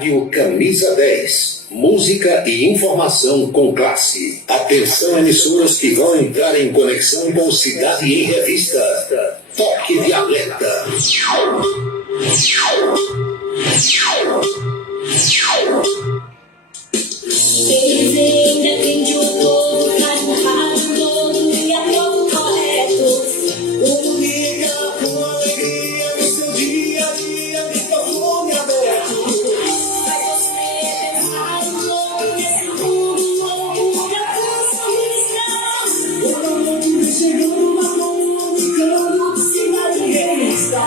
Rádio Camisa 10. Música e informação com classe. Atenção, emissoras que vão entrar em conexão com Cidade em Revista. Toque de alerta. Eles defende o povo, faz um rádio todo e a todo correto. Comunica com alegria no seu dia a dia, microfone aberto. Vai você pensar um pouco nesse mundo louco da conquista. O momento vem chegando, mas comunicando, Cidade em Revista.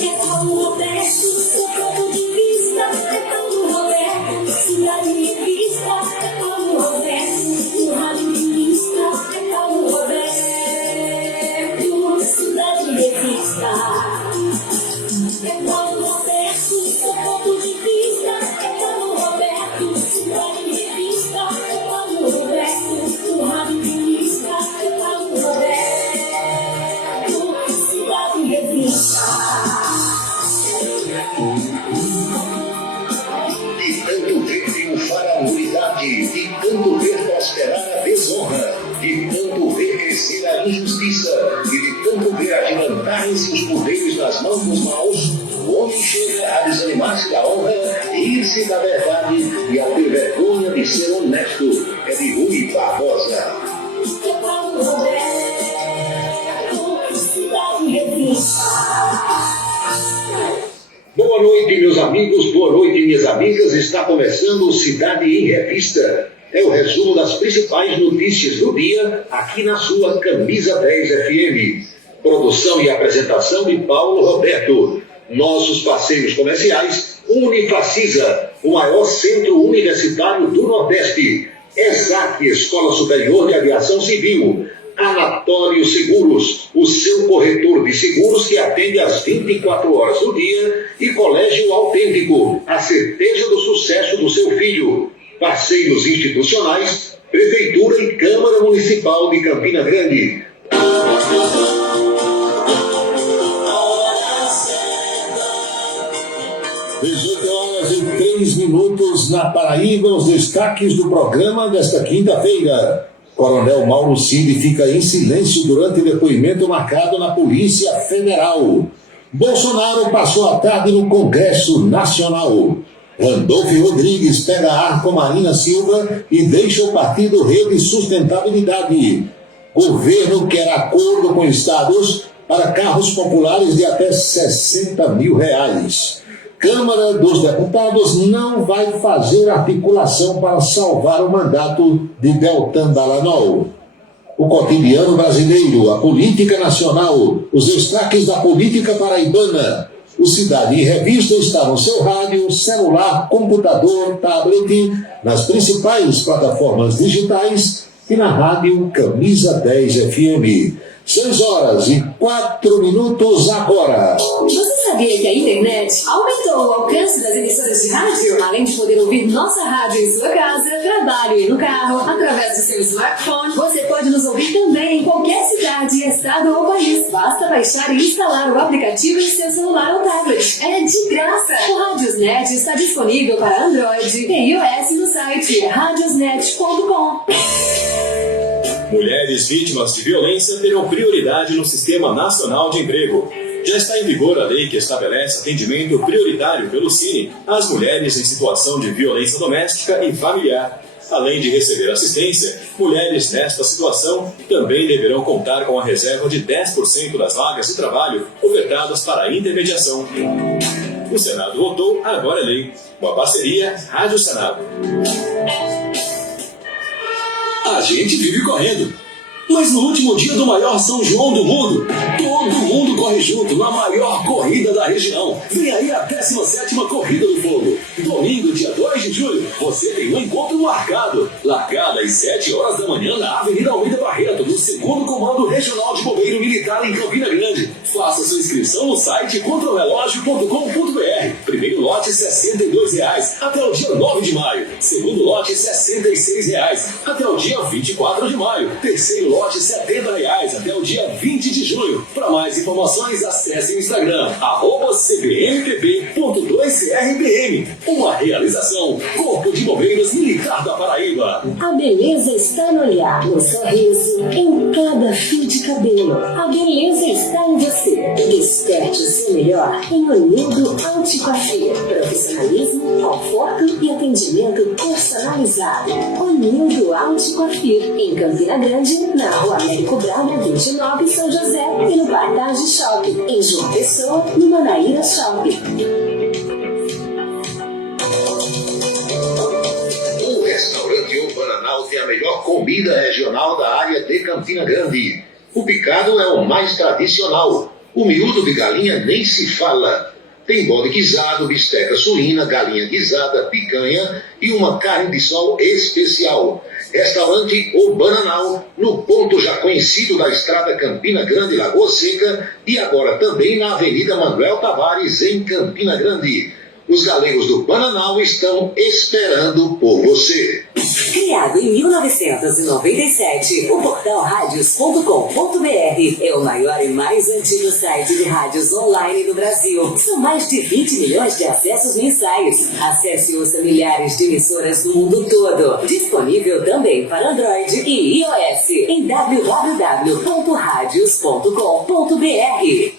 É Paulo Roberto, seu ponto de vista. É Paulo Roberto, Cidade em Revista. É Paulo Roberto, o rádio de vista. É Paulo Roberto, Cidade em Revista. É Paulo Roberto, seu ponto de vista. É Paulo Roberto, Cidade em Revista. É Paulo Roberto, o rádio de vista. É Paulo Roberto, Cidade em Revista. De tanto ver triunfar a unidade, de tanto ver prosperar a desonra, de tanto ver crescer a injustiça e de tanto ver adiantarem-se os poderes nas mãos dos maus, o homem chega a desanimar-se da honra, ir-se da verdade e a ter vergonha de ser honesto. É de Rui Barbosa. É Paulo Roberto, Cidade em Revista. Boa noite, meus amigos, boa noite, minhas amigas. Está começando o Cidade em Revista. É o resumo das principais notícias do dia, aqui na sua Camisa 10 FM. Produção e apresentação de Paulo Roberto. Nossos parceiros comerciais, Unifacisa, o maior centro universitário do Nordeste. ESAC, Escola Superior de Aviação Civil. Anatório Seguros, o seu corretor de seguros que atende às 24 horas do dia, e Colégio Autêntico, a certeza do sucesso do seu filho. Parceiros institucionais, Prefeitura e Câmara Municipal de Campina Grande. 18h03 na Paraíba, os destaques do programa desta quinta-feira. Coronel Mauro Cid fica em silêncio durante depoimento marcado na Polícia Federal. Bolsonaro passou a tarde no Congresso Nacional. Randolfo Rodrigues pega ar com Marina Silva e deixa o partido Rede Sustentabilidade. Governo quer acordo com estados para carros populares de até R$60 mil. Câmara dos Deputados não vai fazer articulação para salvar o mandato de Deltan Dallagnol. O cotidiano brasileiro, a política nacional, os destaques da política paraibana. O Cidade em Revista está no seu rádio, celular, computador, tablet, nas principais plataformas digitais e na rádio Camisa 10 FM. 6h04 agora. Você sabia que a internet aumentou o alcance das emissoras de rádio? Além de poder ouvir nossa rádio em sua casa, trabalho e no carro, através do seu smartphone, você pode nos ouvir também em qualquer cidade, estado ou país. Basta baixar e instalar o aplicativo em seu celular ou tablet. É de graça! O Radiosnet está disponível para Android e iOS no site radiosnet.com. Mulheres vítimas de violência terão prioridade no Sistema Nacional de Emprego. Já está em vigor a lei que estabelece atendimento prioritário pelo Cine às mulheres em situação de violência doméstica e familiar. Além de receber assistência, mulheres nesta situação também deverão contar com a reserva de 10% das vagas de trabalho ofertadas para a intermediação. O Senado votou, agora é lei. Uma parceria Rádio Senado. A gente vive correndo, mas no último dia do maior São João do mundo, todo mundo corre junto na maior corrida da região. Vem aí a 17ª Corrida do Fogo. Domingo, dia 2 de julho, você tem um encontro marcado. Largada às 7h da manhã na Avenida Almeida Barreto, no 2º Comando Regional de Bombeiro Militar em Campina Grande. Faça sua inscrição no site contrarrelógio.com.br. Primeiro lote R$ 62,00 até o dia 9 de maio. Segundo lote R$ 66,00 até o dia 24 de maio. Terceiro lote R$ 70,00 até o dia 20 de junho. Para mais informações, acesse o Instagram @cbmpp.2crbm. Uma realização Corpo de Bombeiros Militar da Paraíba. A beleza está no olhar, no sorriso, em cada fio de cabelo. A beleza está em você. Desperte o seu melhor em Onildo Anticoafia. Profissionalismo, conforto e atendimento personalizado. Onildo Anticoafia, em Campina Grande, na Rua Américo Braga, 29, São José, e no Partage Shopping, em João Pessoa, no Manaíra Shopping. O restaurante O Bananal tem a melhor comida regional da área de Campina Grande. O picado é o mais tradicional. O miúdo de galinha nem se fala. Tem bode guisado, bisteca suína, galinha guisada, picanha e uma carne de sol especial. Restaurante O Bananal, no ponto já conhecido da estrada Campina Grande, Lagoa Seca, e agora também na Avenida Manuel Tavares, em Campina Grande. Os galegos do Bananal estão esperando por você. Criado em 1997, o portal radios.com.br é o maior e mais antigo site de rádios online do Brasil. São mais de 20 milhões de acessos mensais. Acesse e ouça milhares de emissoras do mundo todo. Disponível também para Android e iOS em www.radios.com.br.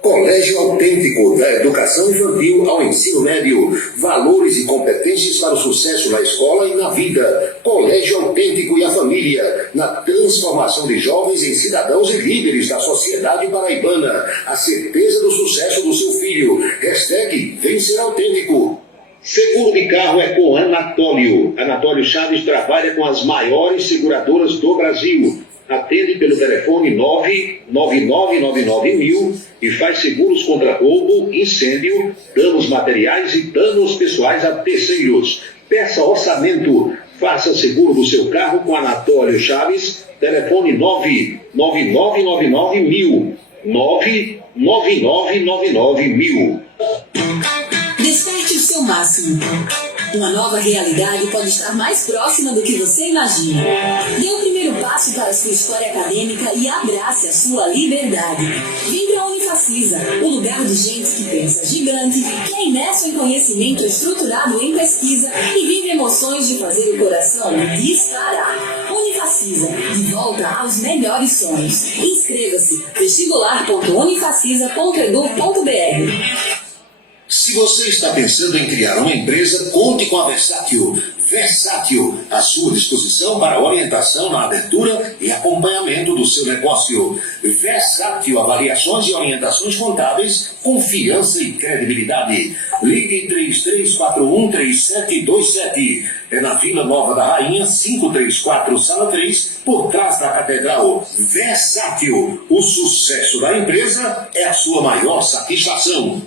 Colégio Autêntico, da educação infantil ao ensino médio. Valores e competências para o sucesso na escola e na vida. Colégio Autêntico e a família, na transformação de jovens em cidadãos e líderes da sociedade paraibana. A certeza do sucesso do seu filho. Hashtag Vem Ser Autêntico. Seguro de carro é com Anatólio. Anatólio Chaves trabalha com as maiores seguradoras do Brasil. Atende pelo telefone 99999.000 e faz seguros contra roubo, incêndio, danos materiais e danos pessoais a terceiros. Peça orçamento. Faça seguro do seu carro com Anatólio Chaves. Telefone 99999.000. 99999.000. Desperte o seu máximo. Uma nova realidade pode estar mais próxima do que você imagina. Dê o primeiro passo para a sua história acadêmica e abrace a sua liberdade. Vem para a Unifacisa, o lugar de gente que pensa gigante, que é imerso em conhecimento estruturado em pesquisa e vive emoções de fazer o coração disparar. Unifacisa, de volta aos melhores sonhos. Inscreva-se vestibular.unifacisa.edu.br. Se você está pensando em criar uma empresa, conte com a Versátil. Versátil, à sua disposição para orientação na abertura e acompanhamento do seu negócio. Versátil, avaliações e orientações contábeis, confiança e credibilidade. Ligue 33413727. É na Vila Nova da Rainha, 534, Sala 3, por trás da Catedral. Versátil, o sucesso da empresa é a sua maior satisfação.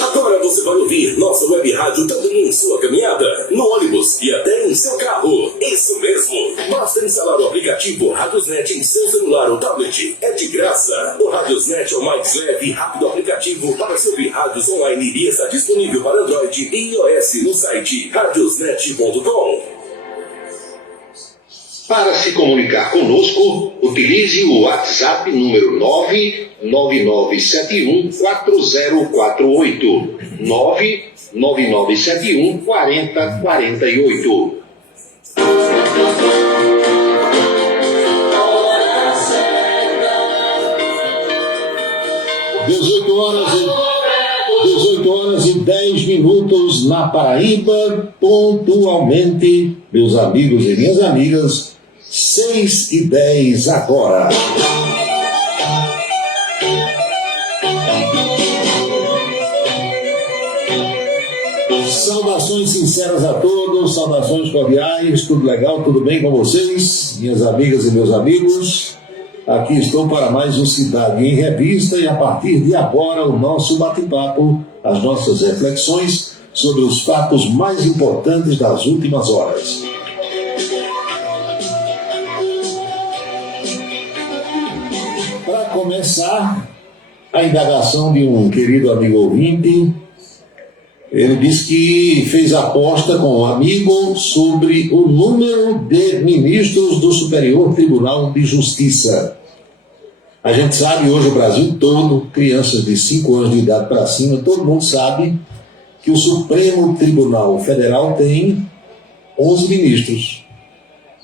Agora você vai ouvir nossa web rádio também em sua caminhada, no ônibus e até em seu carro. Isso mesmo! Basta instalar o aplicativo Radiosnet em seu celular ou tablet. É de graça. O Radiosnet é o mais leve e rápido aplicativo para se ouvir rádios online e está disponível para Android e iOS no site radiosnet.com. Para se comunicar conosco, utilize o WhatsApp número 999714048. 999714048. 18h10 na Paraíba, pontualmente, meus amigos e minhas amigas, 6h10 agora. Saudações sinceras a todos, saudações cordiais, tudo legal, tudo bem com vocês, minhas amigas e meus amigos? Aqui estou para mais um Cidade em Revista e a partir de agora o nosso bate-papo, as nossas reflexões sobre os fatos mais importantes das últimas horas. Para começar, a indagação de um querido amigo ouvinte. Ele disse que fez aposta com um amigo sobre o número de ministros do Superior Tribunal de Justiça. A gente sabe hoje, o Brasil todo, crianças de 5 anos de idade para cima, todo mundo sabe que o Supremo Tribunal Federal tem 11 ministros.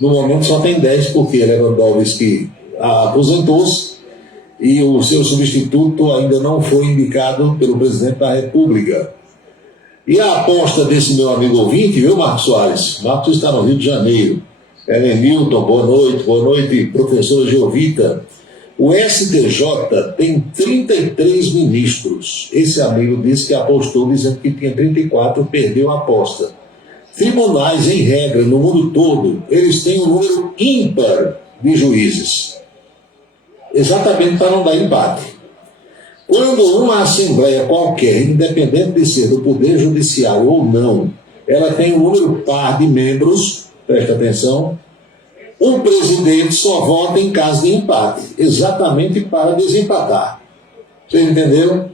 No momento só tem 10, porque Lewandowski aposentou-se e o seu substituto ainda não foi indicado pelo presidente da República. E a aposta desse meu amigo ouvinte, viu, Marcos Soares? Marcos está no Rio de Janeiro. Milton, boa noite, professora Geovita. O STJ tem 33 ministros. Esse amigo disse que apostou dizendo que tinha 34, perdeu a aposta. Tribunais, em regra, no mundo todo, eles têm um número ímpar de juízes. Exatamente para não dar empate. Quando uma assembleia qualquer, independente de ser do Poder Judiciário ou não, ela tem um número par de membros, presta atenção, o presidente só vota em caso de empate, exatamente para desempatar. Vocês entenderam?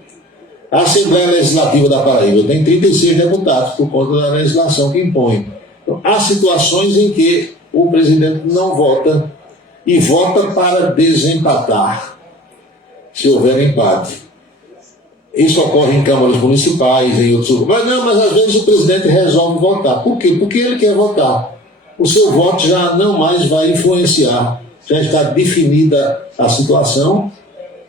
A Assembleia Legislativa da Paraíba tem 36 deputados por conta da legislação que impõe. Então, há situações em que o presidente não vota e vota para desempatar, se houver empate. Isso ocorre em câmaras municipais, em outros lugares. Mas às vezes o presidente resolve votar. Por quê? Porque ele quer votar. O seu voto já não mais vai influenciar. Já está definida a situação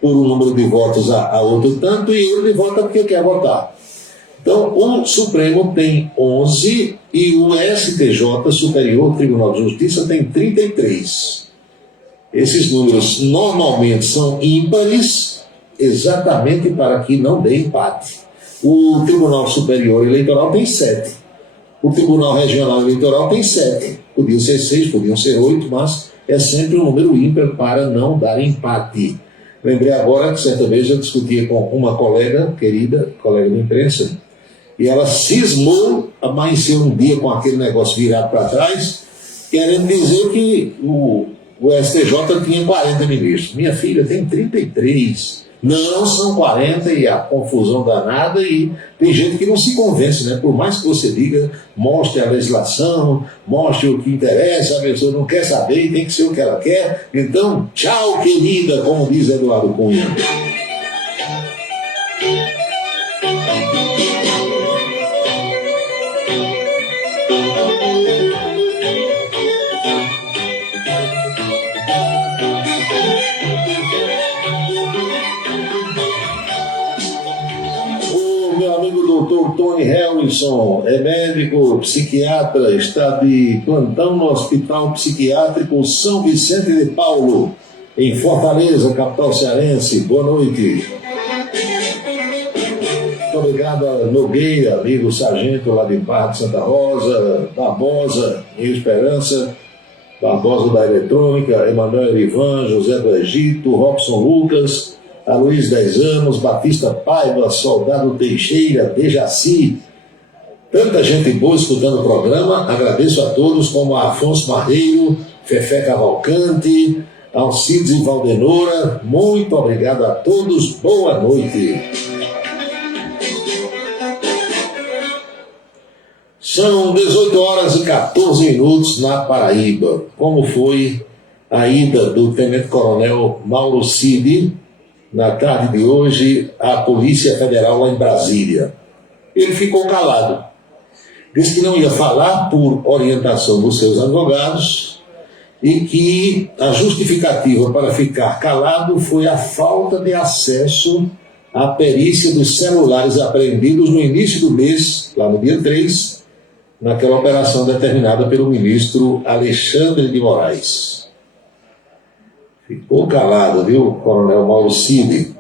por um número de votos a outro tanto, e ele vota porque quer votar. Então, o Supremo tem 11 e o STJ, Superior Tribunal de Justiça, tem 33. Esses números normalmente são ímpares, exatamente para que não dê empate. O Tribunal Superior Eleitoral tem 7. O Tribunal Regional Eleitoral tem 7. Podiam ser 6, podiam ser 8, mas é sempre um número ímpar para não dar empate. Lembrei agora que certa vez eu discutia com uma colega, querida, colega de imprensa, e ela cismou, amanheceu um dia com aquele negócio virado para trás, querendo dizer que o STJ tinha 40 ministros. Minha filha tem 33. Não são 40 e a confusão danada, e tem gente que não se convence, né? Por mais que você diga, mostre a legislação, mostre o que interessa, a pessoa não quer saber e tem que ser o que ela quer. Então, tchau, querida, como diz Eduardo Cunha. meu amigo doutor Tony Harrison, é médico, psiquiatra, está de plantão no Hospital Psiquiátrico São Vicente de Paulo, em Fortaleza, capital cearense. Boa noite. Muito obrigado a Nogueira, amigo sargento lá de Barra de Santa Rosa, Barbosa, em Esperança, Barbosa da Eletrônica, Emanuel Ivan, José do Egito, Robson Lucas, Aloysio 10 anos, Batista Paiva, Soldado Teixeira, Dejaci. Tanta gente boa escutando o programa. Agradeço a todos, como a Afonso Marreiro, Fefé Cavalcante, Alcides e Valdenora. Muito obrigado a todos. Boa noite. São 18 horas e 14 minutos na Paraíba. Como foi a ida do Tenente Coronel Mauro Cid na tarde de hoje à Polícia Federal lá em Brasília? Ele ficou calado. Disse que não ia falar por orientação dos seus advogados e que a justificativa para ficar calado foi a falta de acesso à perícia dos celulares apreendidos no início do mês, lá no dia 3, naquela operação determinada pelo ministro Alexandre de Moraes. Ficou calado, viu, Coronel Mauro Cid,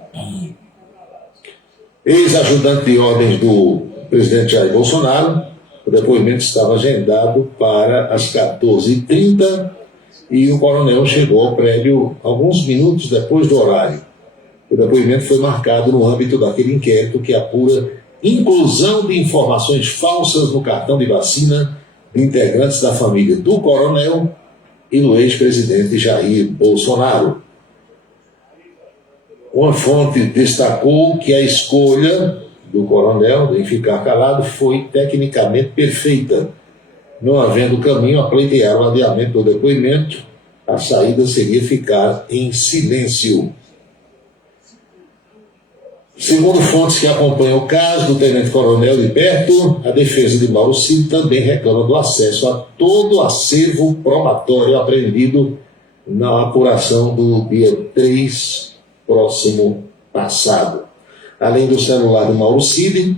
ex-ajudante de ordens do presidente Jair Bolsonaro. O depoimento estava agendado para as 14h30 e o coronel chegou ao prédio alguns minutos depois do horário. O depoimento foi marcado no âmbito daquele inquérito que apura inclusão de informações falsas no cartão de vacina de integrantes da família do coronel e do ex-presidente Jair Bolsonaro. Uma fonte destacou que a escolha do coronel em ficar calado foi tecnicamente perfeita. Não havendo caminho a pleitear o adiamento do depoimento, a saída seria ficar em silêncio. Segundo fontes que acompanham o caso do tenente-coronel de perto, a defesa de Mauro Cid também reclama do acesso a todo o acervo probatório apreendido na apuração do dia 3 próximo passado. Além do celular de Mauro Cid,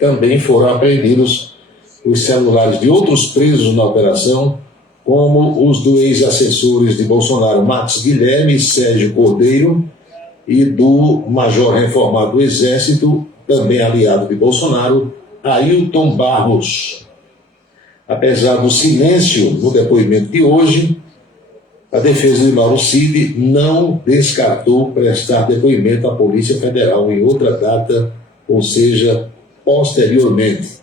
também foram apreendidos os celulares de outros presos na operação, como os do ex-assessores de Bolsonaro, Max Guilherme e Sérgio Cordeiro, e do major reformado do Exército, também aliado de Bolsonaro, Ailton Barros. Apesar do silêncio no depoimento de hoje, a defesa de Mauro Cid não descartou prestar depoimento à Polícia Federal em outra data, ou seja, posteriormente.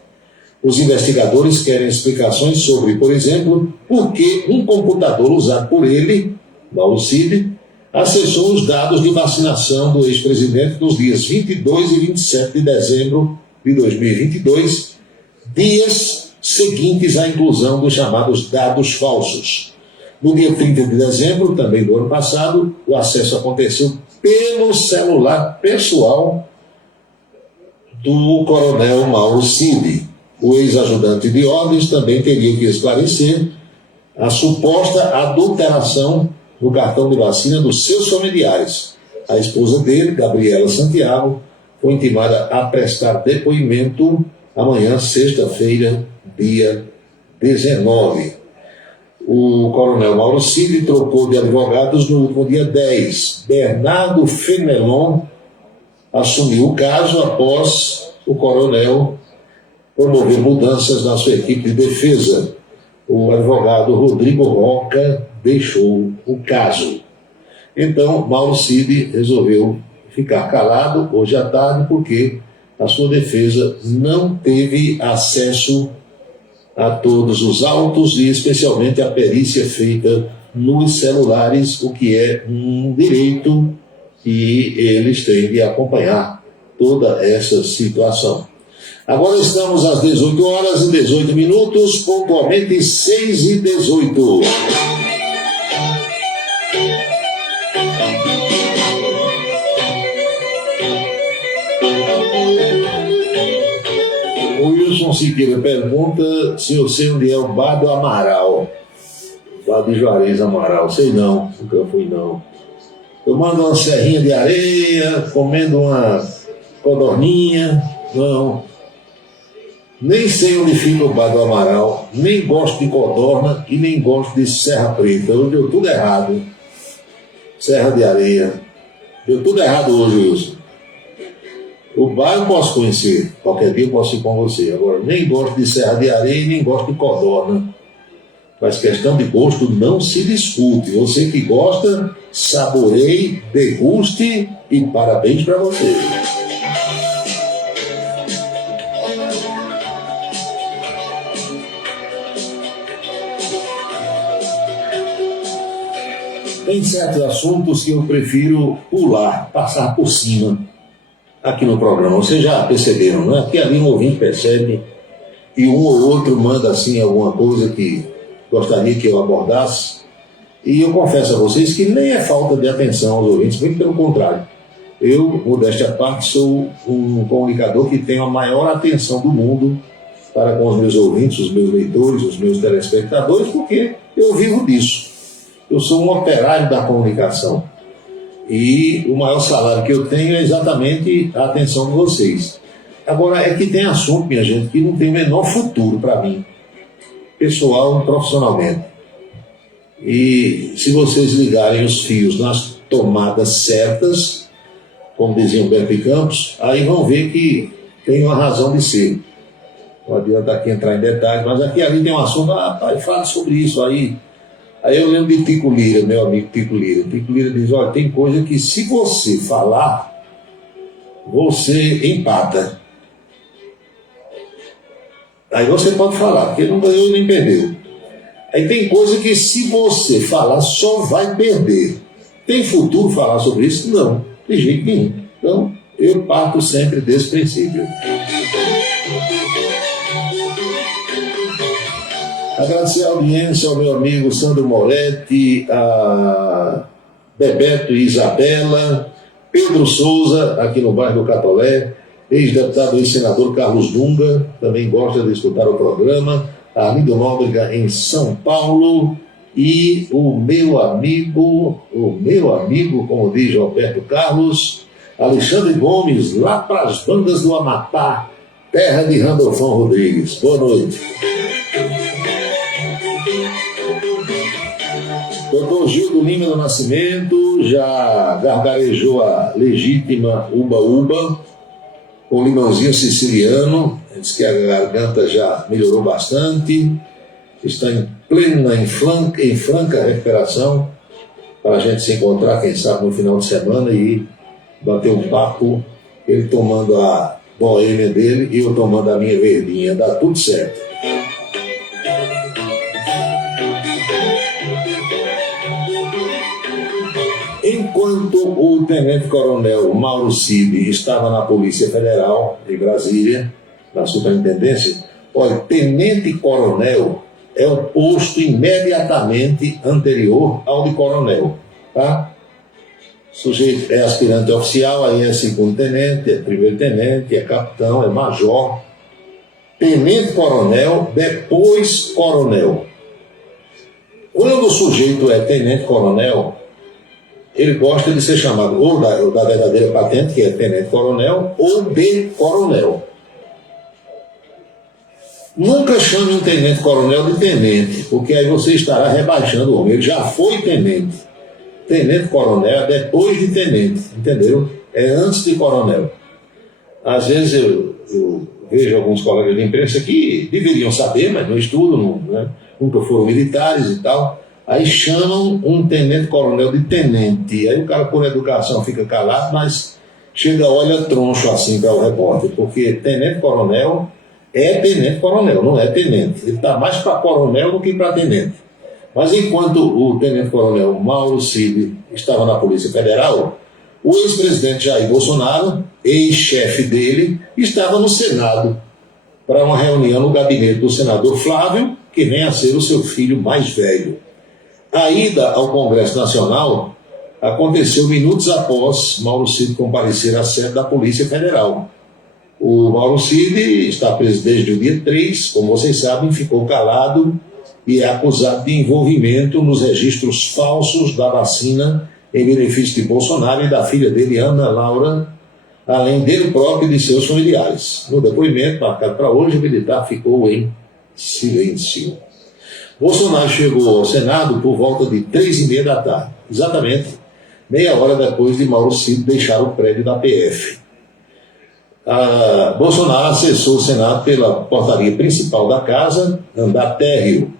Os investigadores querem explicações sobre, por exemplo, por que um computador usado por ele, Mauro Cid, acessou os dados de vacinação do ex-presidente nos dias 22 e 27 de dezembro de 2022, dias seguintes à inclusão dos chamados dados falsos. No dia 30 de dezembro, também do ano passado, o acesso aconteceu pelo celular pessoal do coronel Mauro Cid. O ex-ajudante de ordens também teria que esclarecer a suposta adulteração no cartão de vacina dos seus familiares. A esposa dele, Gabriela Santiago, foi intimada a prestar depoimento amanhã, sexta-feira, dia 19. O coronel Mauro Cid trocou de advogados no último dia 10. Bernardo Fenelon assumiu o caso após o coronel promover mudanças na sua equipe de defesa. O advogado Rodrigo Roca deixou o caso. Então, Mauro Cid resolveu ficar calado hoje à tarde porque a sua defesa não teve acesso a todos os autos e especialmente a perícia feita nos celulares, o que é um direito e eles têm de acompanhar toda essa situação. Agora estamos às 18 horas e 18 minutos, pontualmente 6h18. O Wilson Siqueira pergunta se eu sei onde é o Bar do Amaral. Bar de Juarez Amaral, sei não, nunca fui não. Eu mando uma serrinha de areia, comendo uma codorninha, Não. Nem sei onde fica o Bar do Amaral, nem gosto de Codorna e nem gosto de Serra Preta. Hoje deu tudo errado. Serra de Areia. Deu tudo errado hoje, Wilson. O bar eu posso conhecer, qualquer dia eu posso ir com você. Agora, nem gosto de Serra de Areia e nem gosto de Codorna. Mas questão de gosto não se discute. Você que gosta, saboreie, deguste e parabéns para você. Tem certos assuntos que eu prefiro pular, passar por cima aqui no programa. Vocês já perceberam, não é? Porque ali um ouvinte percebe e um ou outro manda assim alguma coisa que gostaria que eu abordasse. E eu confesso a vocês que nem é falta de atenção aos ouvintes, bem pelo contrário. Eu, modéstia à parte, sou um comunicador que tem a maior atenção do mundo para com os meus ouvintes, os meus leitores, os meus telespectadores, porque eu vivo disso. Eu sou um operário da comunicação e o maior salário que eu tenho é exatamente a atenção de vocês. Agora, é que tem assunto, minha gente, que não tem o menor futuro para mim, pessoal e profissionalmente. E se vocês ligarem os fios nas tomadas certas, como dizia Humberto de Campos, aí vão ver que tem uma razão de ser. Não adianta aqui entrar em detalhes, mas aqui ali tem um assunto, pai, fala sobre isso aí. Aí eu lembro de Tico Lira, meu amigo Tico Lira. Tico Lira diz, olha, tem coisa que se você falar, você empata. Aí você pode falar, porque não ganhou nem perdeu. Aí tem coisa que se você falar, só vai perder. Tem futuro falar sobre isso? Não, de jeito nenhum. Então, eu parto sempre desse princípio. Agradecer a audiência ao meu amigo Sandro Moretti, a Bebeto e Isabela, Pedro Souza, aqui no bairro do Catolé, ex-deputado e senador Carlos Dunga, também gosta de escutar o programa, a Arlindo Nóbrega em São Paulo, e o meu amigo, como diz Roberto Carlos, Alexandre Gomes, lá para as bandas do Amapá, terra de Randolfão Rodrigues. Boa noite. Doutor Gildo Lima do Nascimento já gargarejou a legítima Uba-Uba com limãozinho siciliano. Diz que a garganta já melhorou bastante, está em franca recuperação, para a gente se encontrar, quem sabe, no final de semana e bater um papo, ele tomando a boêmia dele e eu tomando a minha verdinha. Dá tudo certo. Enquanto o tenente-coronel Mauro Cid estava na Polícia Federal de Brasília, na superintendência, olha, tenente-coronel é o posto imediatamente anterior ao de coronel, tá? O sujeito é aspirante oficial, aí é segundo-tenente, é primeiro-tenente, é capitão, é major, tenente-coronel, depois coronel. Quando o sujeito é tenente-coronel, ele gosta de ser chamado ou da verdadeira patente, que é tenente-coronel, ou de coronel. Nunca chame um tenente-coronel de tenente, porque aí você estará rebaixando o homem. Ele já foi tenente. Tenente-coronel é depois de tenente, entendeu? É antes de coronel. Às vezes eu vejo alguns colegas de imprensa que deveriam saber, mas não estudam, né? Nunca foram militares e tal. Aí chamam um tenente-coronel de tenente. Aí o cara, por educação, fica calado, mas chega, olha troncho assim para o repórter, porque tenente-coronel é tenente-coronel, não é tenente. Ele está mais para coronel do que para tenente. Mas enquanto o tenente-coronel Mauro Cid estava na Polícia Federal, o ex-presidente Jair Bolsonaro, ex-chefe dele, estava no Senado para uma reunião no gabinete do senador Flávio, que vem a ser o seu filho mais velho. A ida ao Congresso Nacional aconteceu minutos após Mauro Cid comparecer à sede da Polícia Federal. O Mauro Cid está preso desde o dia 3, como vocês sabem, ficou calado e é acusado de envolvimento nos registros falsos da vacina em benefício de Bolsonaro e da filha dele, Ana Laura, além dele próprio e de seus familiares. No depoimento marcado para hoje, o militar ficou em silêncio. Bolsonaro chegou ao Senado por volta de 3h30 da tarde, exatamente meia hora depois de Mauro Cid deixar o prédio da PF. Bolsonaro acessou o Senado pela portaria principal da casa, andar térreo.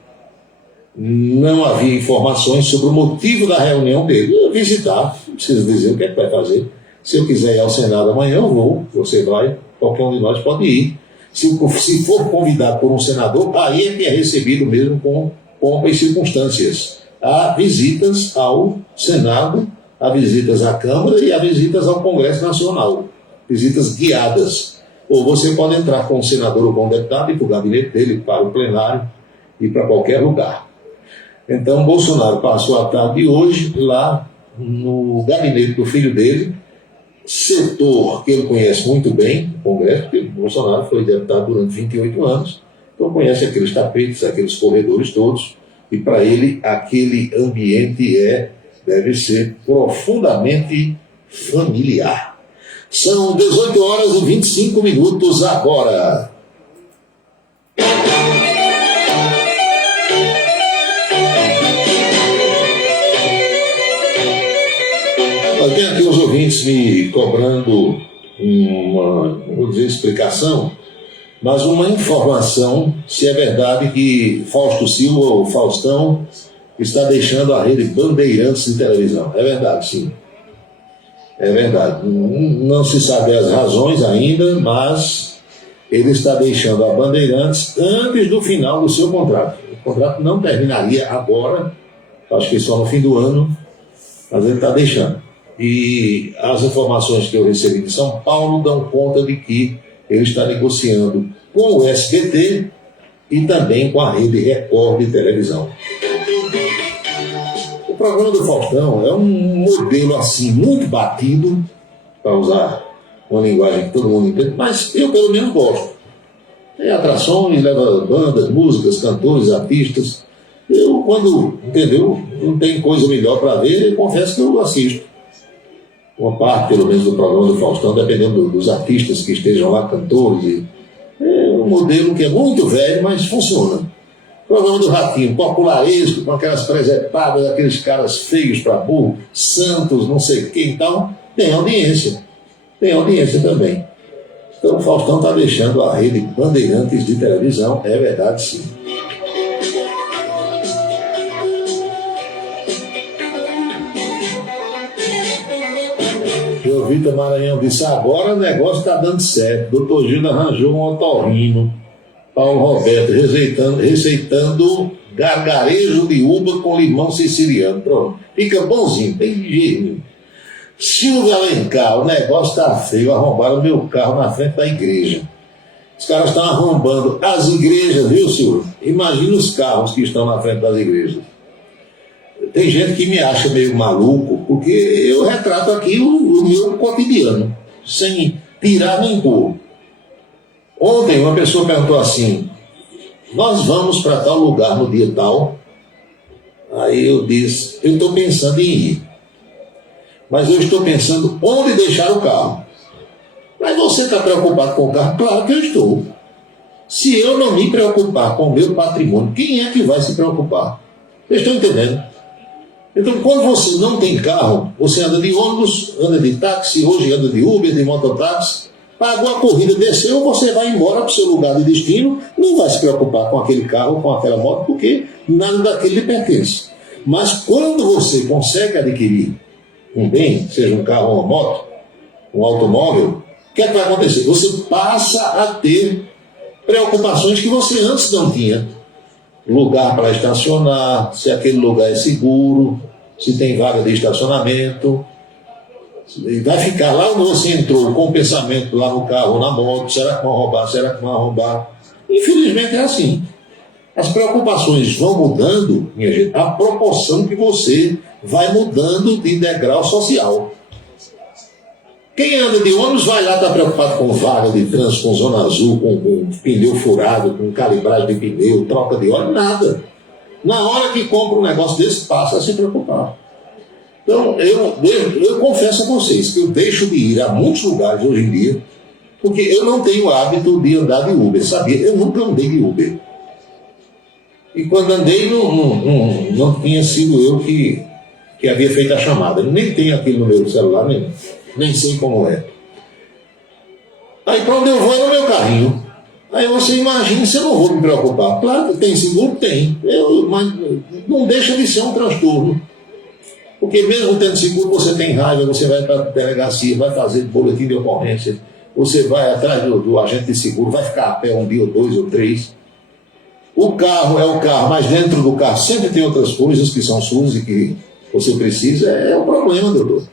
Não havia informações sobre o motivo da reunião dele. Visitar, não precisa dizer o que é que vai fazer. Se eu quiser ir ao Senado amanhã, eu vou. Você vai, qualquer um de nós pode ir. Se for convidado por um senador, aí é que é recebido mesmo com pompa e circunstâncias. Há visitas ao Senado, há visitas à Câmara e há visitas ao Congresso Nacional. Visitas guiadas. Ou você pode entrar com o senador ou com o deputado e para o gabinete dele, para o plenário e para qualquer lugar. Então, Bolsonaro passou a tarde de hoje lá no gabinete do filho dele, setor que ele conhece muito bem, o Congresso, porque Bolsonaro foi deputado durante 28 anos, então conhece aqueles tapetes, aqueles corredores todos, e para ele aquele ambiente deve ser profundamente familiar. São 18h25 agora. Tem aqui os ouvintes me cobrando uma, vou dizer, explicação, mas uma informação, se é verdade que Fausto Silva, ou Faustão, está deixando a rede Bandeirantes de televisão. É verdade, sim. É verdade. Não se sabe as razões ainda, mas ele está deixando a Bandeirantes antes do final do seu contrato. O contrato não terminaria agora, acho que só no fim do ano, mas ele está deixando. E as informações que eu recebi de São Paulo dão conta de que ele está negociando com o SBT e também com a Rede Record de televisão. O programa do Faustão é um modelo assim muito batido, para usar uma linguagem que todo mundo entende, mas eu pelo menos gosto. Tem atrações, leva bandas, músicas, cantores, artistas. Eu, quando, entendeu, não tem coisa melhor para ver, eu confesso que eu assisto. Uma parte, pelo menos, do programa do Faustão, dependendo dos artistas que estejam lá, cantores. É um modelo que é muito velho, mas funciona. O programa do Ratinho, popularesco, com aquelas presepadas, aqueles caras feios para burro, Santos, não sei quem e tal, tem audiência. Tem audiência também. Então o Faustão está deixando a rede Bandeirantes de televisão, é verdade, sim. O Vitor Maranhão disse, agora o negócio está dando certo. Doutor Gildo arranjou um otorrino. Paulo Roberto receitando gargarejo de uva com limão siciliano. Pronto. Fica bonzinho, bem ligeiro. Silvio Alencar, o negócio está feio. Arrombaram o meu carro na frente da igreja. Os caras estão arrombando as igrejas, viu, Silvio? Imagina os carros que estão na frente das igrejas. Tem gente que me acha meio maluco, porque eu retrato aqui o meu cotidiano, sem tirar nem pôr. Ontem uma pessoa perguntou assim, nós vamos para tal lugar no dia tal? Aí eu disse, eu estou pensando em ir, mas eu estou pensando onde deixar o carro. Mas você está preocupado com o carro? Claro que eu estou. Se eu não me preocupar com o meu patrimônio, quem é que vai se preocupar? Vocês estão entendendo? Então, quando você não tem carro, você anda de ônibus, anda de táxi, hoje anda de Uber, de mototáxi, pagou a corrida, desceu, você vai embora para o seu lugar de destino, não vai se preocupar com aquele carro, com aquela moto, porque nada daquele lhe pertence. Mas quando você consegue adquirir um bem, seja um carro ou uma moto, um automóvel, o que é que vai acontecer? Você passa a ter preocupações que você antes não tinha. Lugar para estacionar, se aquele lugar é seguro, se tem vaga de estacionamento. E vai ficar lá onde você entrou com o pensamento lá no carro ou na moto, será que vão roubar, será que vão roubar? Infelizmente é assim. As preocupações vão mudando, minha gente, à proporção que você vai mudando de degrau social. Quem anda de ônibus vai lá estar preocupado com vaga de trânsito, com zona azul, com pneu furado, com calibragem de pneu, troca de óleo, nada. Na hora que compra um negócio desse, passa a se preocupar. Então, eu confesso a vocês que eu deixo de ir a muitos lugares hoje em dia, porque eu não tenho hábito de andar de Uber, sabia? Eu nunca andei de Uber. E quando andei, não tinha sido eu que havia feito a chamada. Eu nem tenho aquele número do celular, nem sei como é. Aí para onde eu vou é no meu carrinho. Aí você imagina se eu não vou me preocupar. Claro que tem seguro? Tem. Mas não deixa de ser um transtorno. Porque mesmo tendo seguro, você tem raiva, você vai para a delegacia, vai fazer boletim de ocorrência, você vai atrás do agente de seguro, vai ficar a pé um dia, ou 2 ou 3. O carro é o carro, mas dentro do carro sempre tem outras coisas que são suas e que você precisa. É um problema, doutor.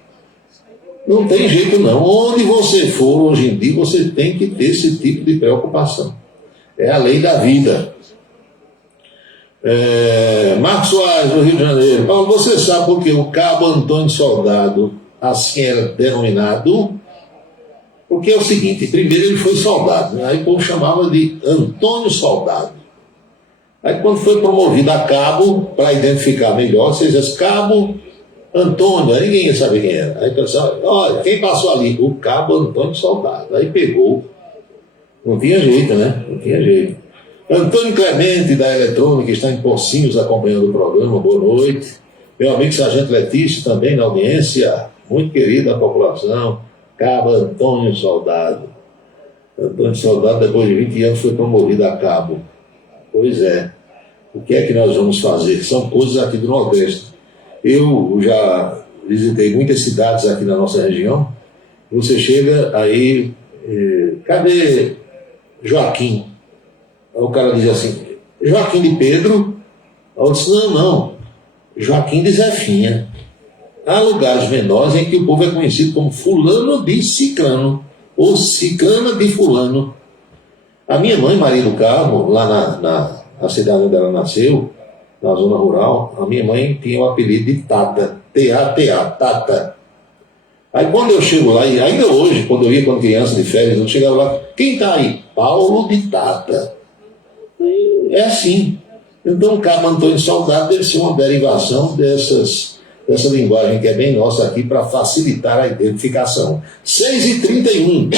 Não tem jeito não. Onde você for hoje em dia, você tem que ter esse tipo de preocupação. É a lei da vida. Marcos Soares, do Rio de Janeiro. Paulo, você sabe por que o Cabo Antônio Soldado assim era denominado? Porque é o seguinte, primeiro ele foi soldado, né? Aí o povo chamava de Antônio Soldado. Aí quando foi promovido a cabo, para identificar melhor, você diz Cabo Antônio, aí ninguém ia saber quem era. Aí o pessoal, olha, quem passou ali? O Cabo Antônio Soldado. Aí pegou. Não tinha jeito, né? Não tinha jeito. Antônio Clemente, da Eletrônica, está em Pocinhos acompanhando o programa. Boa noite. Meu amigo Sargento Letício, também na audiência. Muito querido da população. Cabo Antônio Soldado. Antônio Soldado, depois de 20 anos, foi promovido a cabo. Pois é. O que é que nós vamos fazer? São coisas aqui do Nordeste. Eu já visitei muitas cidades aqui na nossa região. Você chega aí, cadê Joaquim? Aí o cara diz assim, Joaquim de Pedro? Aí eu disse, não, Joaquim de Zefinha. Há lugares menores em que o povo é conhecido como fulano de ciclano, ou ciclana de fulano. A minha mãe, Maria do Carmo, lá na cidade onde ela nasceu, na zona rural, a minha mãe tinha o apelido de Tata, T-A-T-A, Tata. Aí quando eu chego lá, e ainda hoje, quando eu ia quando criança de férias, eu chegava lá, quem está aí? Paulo de Tata. É assim. Então o Cabo Antônio Soldado deve ser uma derivação dessa linguagem que é bem nossa aqui para facilitar a identificação. 6h31.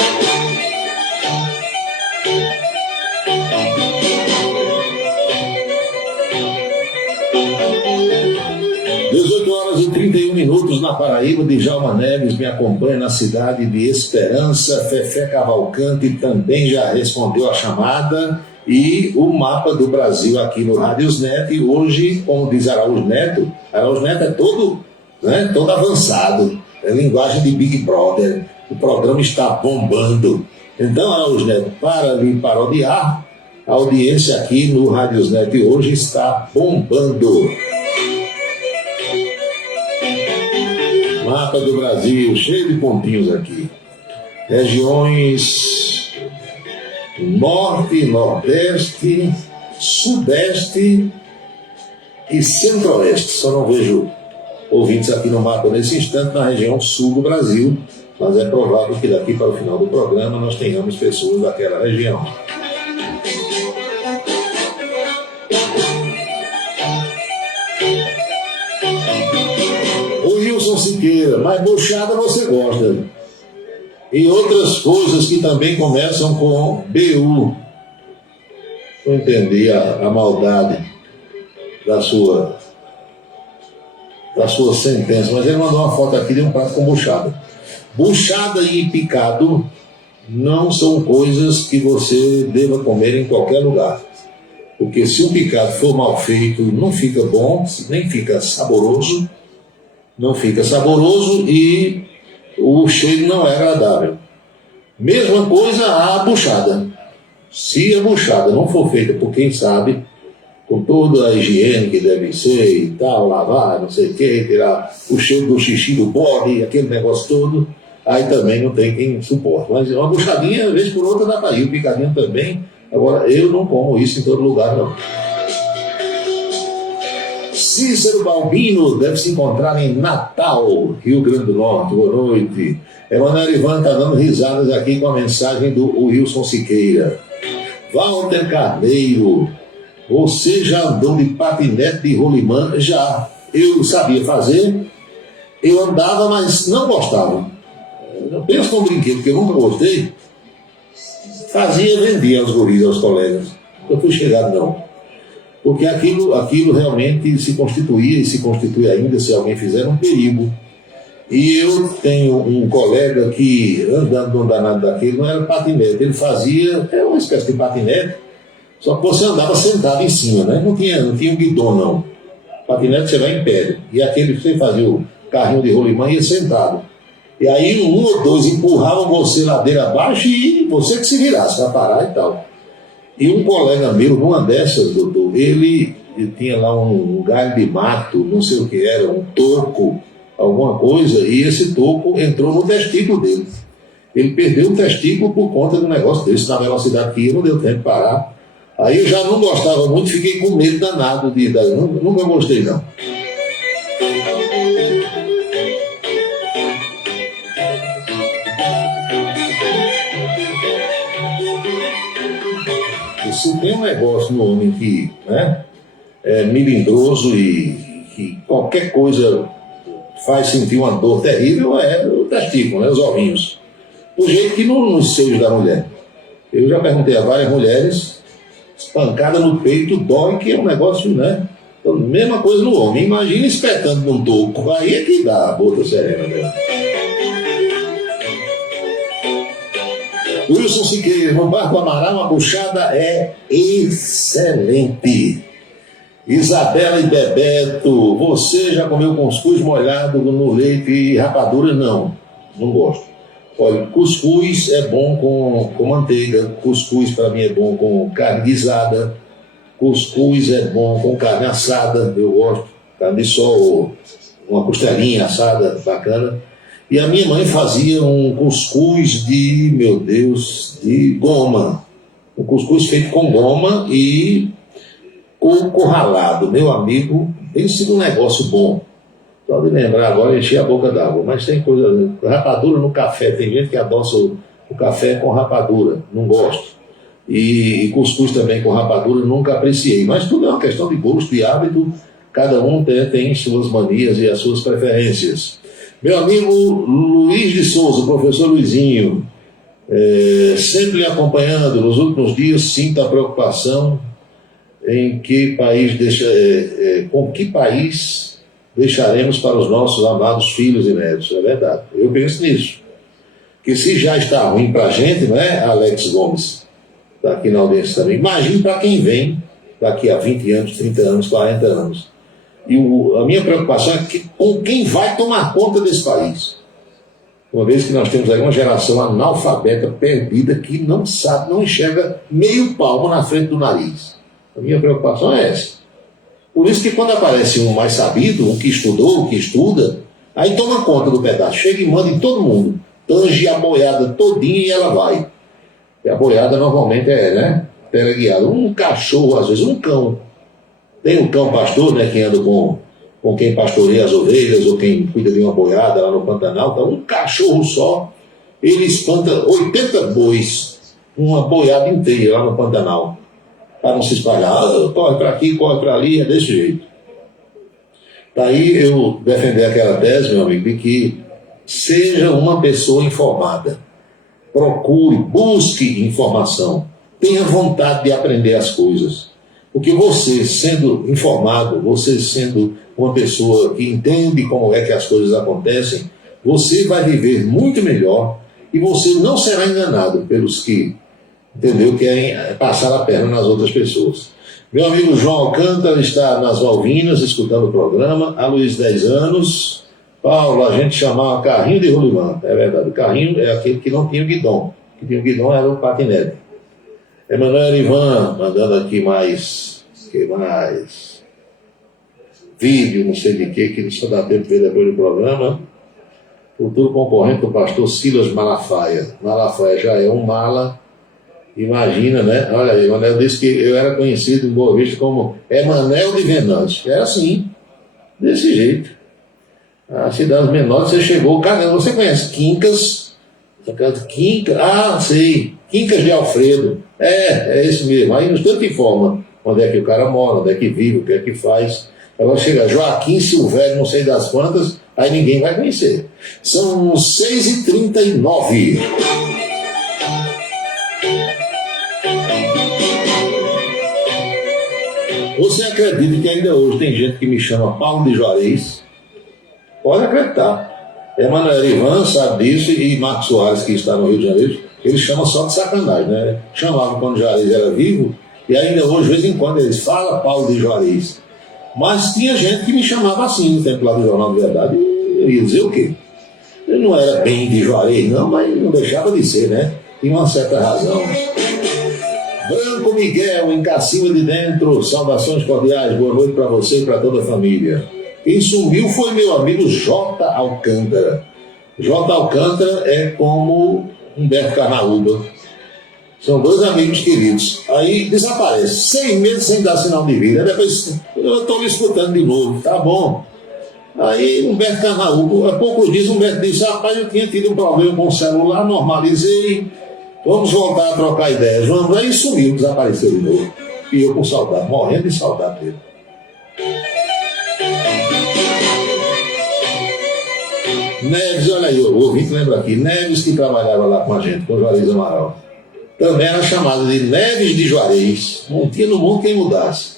18h31 na Paraíba. Djalma Neves me acompanha na cidade de Esperança. Fefé Cavalcante também já respondeu a chamada. E o mapa do Brasil aqui no Radiosnet. E hoje, como diz Araújo Neto é todo avançado. É linguagem de Big Brother. O programa está bombando. Então, Araújo Neto, para lhe parodiar, a audiência aqui no Radiosnet hoje está bombando. Mapa do Brasil, cheio de pontinhos aqui. Regiões Norte, Nordeste, Sudeste e Centro-Oeste. Só não vejo ouvintes aqui no mapa nesse instante na região Sul do Brasil, mas é provável que daqui para o final do programa nós tenhamos pessoas daquela região. O Wilson Siqueira, mas buchada você gosta. E outras coisas que também começam com BU. Não entendi a maldade da sua sentença, mas ele mandou uma foto aqui de um prato com buchada. Buchada e picado não são coisas que você deva comer em qualquer lugar. Porque se o picado for mal feito, não fica bom, nem fica saboroso. Não fica saboroso e o cheiro não é agradável. Mesma coisa a buchada. Se a buchada não for feita por quem sabe, com toda a higiene que deve ser e tal, lavar, não sei o que, tirar o cheiro do xixi do bode, aquele negócio todo, aí também não tem quem suporte. Mas uma buchadinha, vez por outra, dá para ir. O picadinho também. Agora, eu não como isso em todo lugar, não. Cícero Balbino deve se encontrar em Natal, Rio Grande do Norte. Boa noite. Emanuel Ivan está dando risadas aqui com a mensagem do Wilson Siqueira. Walter Carneiro, você já andou de patinete de rolimã? Já. Eu sabia fazer. Eu andava, mas não gostava. Eu penso com um brinquedo, porque eu nunca gostei. Fazia, vendia aos guris, aos colegas. Eu fui chegado, não. Porque aquilo realmente se constituía e se constitui ainda, se alguém fizer, um perigo. E eu tenho um colega que, andando num danado daquele, não era patinete, ele fazia, era uma espécie de patinete, só que você andava sentado em cima, né? Não tinha um guidão, não. Patinete você vai em pé. E aquele que você fazia o carrinho de rolimã ia sentado. E aí um ou dois empurravam você ladeira abaixo e você que se virasse para parar e tal. E um colega meu, numa dessas, doutor, ele tinha lá um galho de mato, não sei o que era, um toco, alguma coisa, e esse toco entrou no testículo dele. Ele perdeu o testículo por conta do negócio desse, na velocidade que ia, não deu tempo de parar. Aí eu já não gostava muito, fiquei com medo danado nunca gostei não. Se tem um negócio no homem que, né, é melindroso e que qualquer coisa faz sentir uma dor terrível, é o testículo, né, os ovinhos. Do jeito que nos seios da mulher. Eu já perguntei a várias mulheres, pancada no peito dói, que é um negócio, né? Então, mesma coisa no homem. Imagina espetando num toco, aí é que dá a bota serena dela. Wilson Siqueira, no Barco Amaral, a buchada é excelente. Isabela e Bebeto, você já comeu cuscuz molhado no leite e rapadura? Não gosto. Olha, cuscuz é bom com manteiga, cuscuz para mim é bom com carne guisada, cuscuz é bom com carne assada, eu gosto, carne de sol, uma costelinha assada, bacana. E a minha mãe fazia um cuscuz de goma. Um cuscuz feito com goma e coco ralado. Meu amigo, pense num negócio bom. Só de lembrar agora, encher a boca d'água. Mas tem coisa... Rapadura no café. Tem gente que adoça o café com rapadura. Não gosto. E cuscuz também com rapadura, nunca apreciei. Mas tudo é uma questão de gosto e hábito. Cada um tem suas manias e as suas preferências. Meu amigo Luiz de Souza, professor Luizinho, sempre lhe acompanhando nos últimos dias, sinto a preocupação em que país com que país deixaremos para os nossos amados filhos e netos. É verdade, eu penso nisso. Que se já está ruim para a gente, não é, Alex Gomes? Está aqui na audiência também. Imagine para quem vem daqui a 20 anos, 30 anos, 40 anos. E a minha preocupação é com quem vai tomar conta desse país. Uma vez que nós temos aí uma geração analfabeta, perdida, que não sabe, não enxerga meio palmo na frente do nariz. A minha preocupação é essa. Por isso que quando aparece um mais sabido, um que estudou, um que estuda, aí toma conta do pedaço, chega e manda em todo mundo, tange a boiada todinha e ela vai. E a boiada normalmente né, teleguiada. Um cachorro, às vezes um cão. Tem o cão pastor, né, que anda com quem pastoreia as ovelhas ou quem cuida de uma boiada lá no Pantanal. Então, um cachorro só, ele espanta 80 bois, uma boiada inteira lá no Pantanal, para não se espalhar. Corre para aqui, corre para ali, é desse jeito. Daí eu defender aquela tese, meu amigo, de que seja uma pessoa informada. Procure, busque informação. Tenha vontade de aprender as coisas. Porque você, sendo informado, você sendo uma pessoa que entende como é que as coisas acontecem, você vai viver muito melhor e você não será enganado pelos que, entendeu, querem passar a perna nas outras pessoas. Meu amigo João Alcântara está nas Malvinas, escutando o programa. A Luiz, 10 anos. Paulo, a gente chamava carrinho de rolimã. É verdade, o carrinho é aquele que não tinha o guidão. O que tinha o guidão era o patinete. Emanuel Ivan, mandando aqui mais vídeo, não sei de que só dá tempo de ver depois do programa. Futuro concorrente do pastor Silas Malafaia. Malafaia já é um mala, imagina, né? Olha aí, Emanuel disse que eu era conhecido em Boa Vista como Emanuel de Venâncio. Era assim, desse jeito. As cidades menores, você chegou, cara, você conhece Quincas? Sei, Quincas de Alfredo. É esse mesmo. Aí nos tanto informa onde é que o cara mora, onde é que vive, o que é que faz. Agora chega Joaquim Silvério, não sei das quantas, aí ninguém vai conhecer. São 6h39. Você acredita que ainda hoje tem gente que me chama Paulo de Juarez? Pode acreditar. Emanuel Ivan sabe disso, e Marcos Soares, que está no Rio de Janeiro, eles chamam só de sacanagem, né? Chamavam quando Juarez era vivo, e ainda hoje, de vez em quando, eles falam Paulo de Juarez. Mas tinha gente que me chamava assim no tempo lá do Jornal de Verdade, e eu ia dizer o quê? Ele não era bem de Juarez, não, mas não deixava de ser, né? Tinha uma certa razão. Branco Miguel, em Cacimba de Dentro, saudações cordiais, boa noite para você e para toda a família. Quem sumiu foi meu amigo J. Alcântara. J. Alcântara é como Humberto Carnaúba. São dois amigos queridos. Aí desaparece. 6 meses sem dar sinal de vida. Aí depois eu estou lhe escutando de novo. Tá bom. Aí Humberto Carnaúba, há poucos dias Humberto disse, rapaz, eu tinha tido um problema com o celular, normalizei, vamos voltar a trocar ideias. Vamos, aí sumiu, desapareceu de novo. E eu com saudade, morrendo de saudade dele. Neves, olha aí, o ouvinte lembra aqui, Neves que trabalhava lá com a gente, com o Juarez Amaral. Também era chamada de Neves de Juarez. Não tinha no mundo quem mudasse.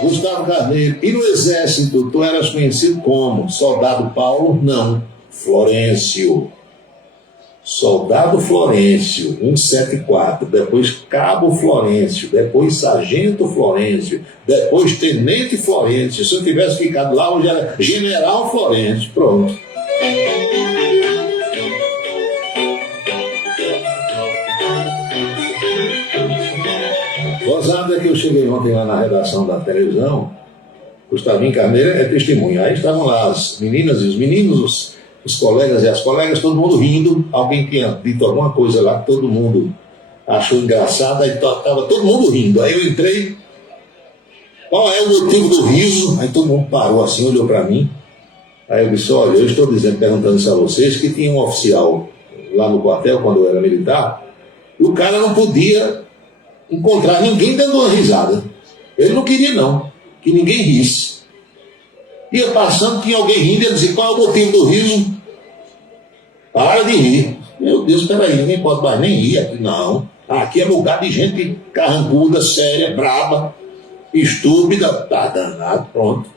Gustavo Carneiro, e no exército tu eras conhecido como Soldado Paulo? Não, Florencio. Soldado Florencio, 174, depois Cabo Florencio, depois Sargento Florencio, depois Tenente Florencio. Se eu tivesse ficado lá, hoje era General Florencio. Pronto. Gozada que eu cheguei ontem lá na redação da televisão, Gustavinho Carneiro é testemunha. Aí estavam lá as meninas e os meninos, os colegas e as colegas, todo mundo rindo. Alguém tinha dito alguma coisa lá que todo mundo achou engraçado, aí estava todo mundo rindo. Aí eu entrei, qual é o motivo do riso? Aí todo mundo parou assim, olhou para mim. Aí eu disse, olha, eu estou perguntando isso a vocês, que tinha um oficial lá no quartel, quando eu era militar, e o cara não podia encontrar ninguém dando uma risada. Ele não queria não, que ninguém risse. Ia passando, tinha alguém rindo, ele dizia, qual é o motivo do riso? Para de rir. Meu Deus, peraí, ninguém pode mais nem rir aqui. Não, aqui é lugar de gente carrancuda, séria, braba, estúpida, tá danado, pronto.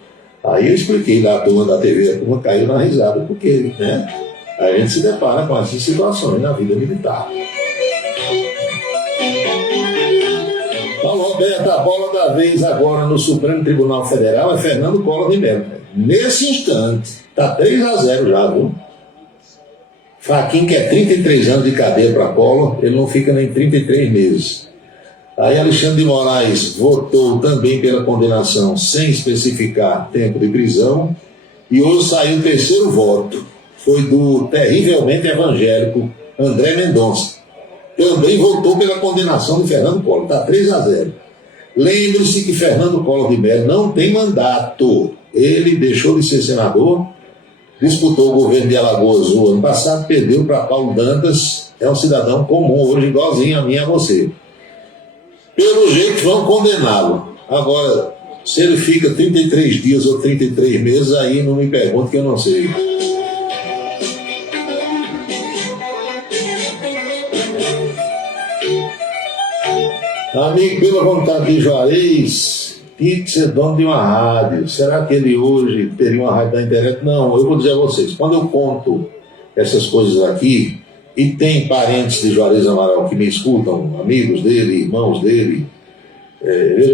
Aí eu expliquei lá a turma da TV, a turma caiu na risada, porque, né, a gente se depara com essas situações na vida militar. Paulo Roberto, a bola da vez agora no Supremo Tribunal Federal é Fernando Collor de Mello. Nesse instante, está 3-0 já, viu? Fachin quer 33 anos de cadeia para Collor, ele não fica nem 33 meses. Aí Alexandre de Moraes votou também pela condenação sem especificar tempo de prisão. E hoje saiu o terceiro voto. Foi do terrivelmente evangélico André Mendonça. Também votou pela condenação de Fernando Collor. Está 3-0. Lembre-se que Fernando Collor de Mello não tem mandato. Ele deixou de ser senador, disputou o governo de Alagoas o ano passado, perdeu para Paulo Dantas. É um cidadão comum hoje, igualzinho a mim e a você. Pelo jeito vão condená-lo. Agora, se ele fica 33 dias ou 33 meses, aí não me pergunte que eu não sei. Amigo, pela vontade de Juarez, tinha que ser dono de uma rádio. Será que ele hoje teria uma rádio da internet? Não, eu vou dizer a vocês, quando eu conto essas coisas aqui, e tem parentes de Juarez Amaral que me escutam, amigos dele, irmãos dele,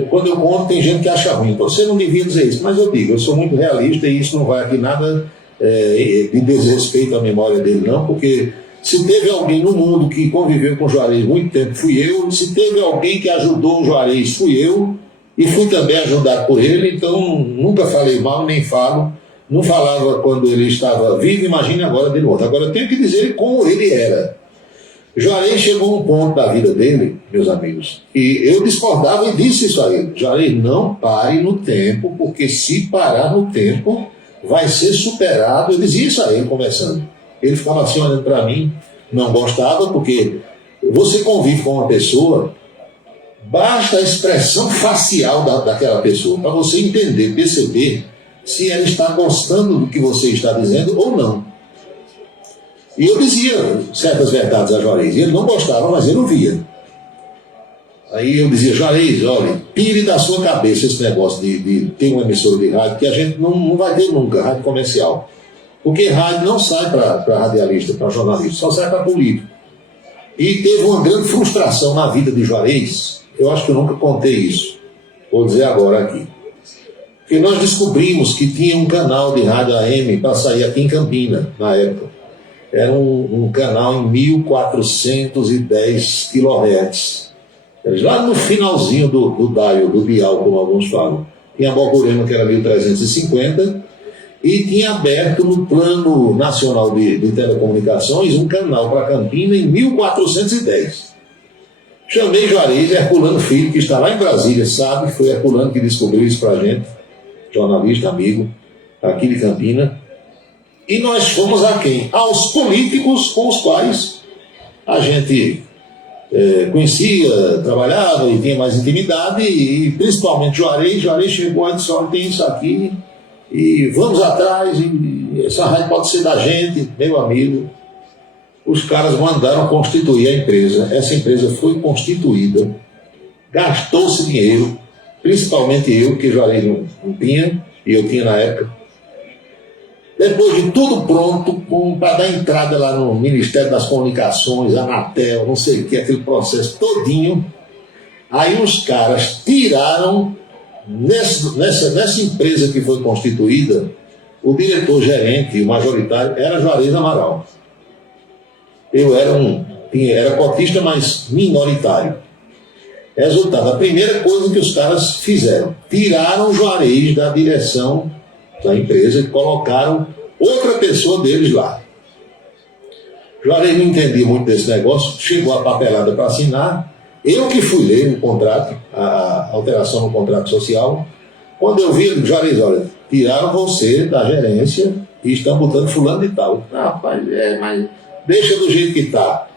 quando eu conto tem gente que acha ruim. Você não devia dizer isso, mas eu digo, eu sou muito realista e isso não vai aqui nada de desrespeito à memória dele não, porque se teve alguém no mundo que conviveu com o Juarez muito tempo, fui eu. Se teve alguém que ajudou o Juarez, fui eu, e fui também ajudado por ele, então nunca falei mal, nem falo. Não falava quando ele estava vivo, imagine agora dele morto. Agora eu tenho que dizer como ele era. Juarez chegou a um ponto da vida dele, meus amigos, e eu discordava e disse isso a ele. Juarez, não pare no tempo, porque se parar no tempo, vai ser superado. Eu dizia isso a ele, conversando. Ele ficava assim olhando para mim, não gostava, porque você convive com uma pessoa Basta a expressão facial daquela pessoa para você entender, perceber se ela está gostando do que você está dizendo ou não. E eu dizia certas verdades a Juarez, ele não gostava, mas ele ouvia. Aí eu dizia, Juarez, olha, tire da sua cabeça esse negócio de ter uma emissora de rádio, que a gente não vai ter nunca, rádio comercial. Porque rádio não sai para radialista, para jornalista, só sai para político. E teve uma grande frustração na vida de Juarez. Eu acho que eu nunca contei isso. Vou dizer agora aqui. Porque nós descobrimos que tinha um canal de rádio AM para sair aqui em Campina, na época. Era um canal em 1410 kHz. Lá no finalzinho do dial, como alguns falam. Tinha Borborema, que era 1350, e tinha aberto no Plano Nacional de Telecomunicações um canal para Campina em 1410. Chamei Juarez, Herculano Filho, que está lá em Brasília, sabe? Foi Herculano que descobriu isso para a gente, jornalista, amigo, aqui de Campina. E nós fomos a quem? Aos políticos com os quais a gente conhecia, trabalhava e tinha mais intimidade, e principalmente Juarez. Juarez chegou e disse, olha, tem isso aqui, e vamos atrás, e essa rádio pode ser da gente, meu amigo. Os caras mandaram constituir a empresa. Essa empresa foi constituída, gastou-se dinheiro, principalmente eu, que Juarez não tinha, e eu tinha na época. Depois de tudo pronto, para dar entrada lá no Ministério das Comunicações, Anatel, não sei o que, aquele processo todinho, aí os caras tiraram, nessa empresa que foi constituída, o diretor-gerente, o majoritário, era Juarez Amaral. Eu era cotista, mas minoritário. Resultado, a primeira coisa que os caras fizeram, tiraram o Juarez da direção da empresa e colocaram outra pessoa deles lá. Juarez não entendia muito desse negócio, chegou a papelada para assinar, eu que fui ler o contrato, a alteração no contrato social. Quando eu vi, Juarez, olha, tiraram você da gerência e estão botando fulano de tal. Rapaz, mas deixa do jeito que está.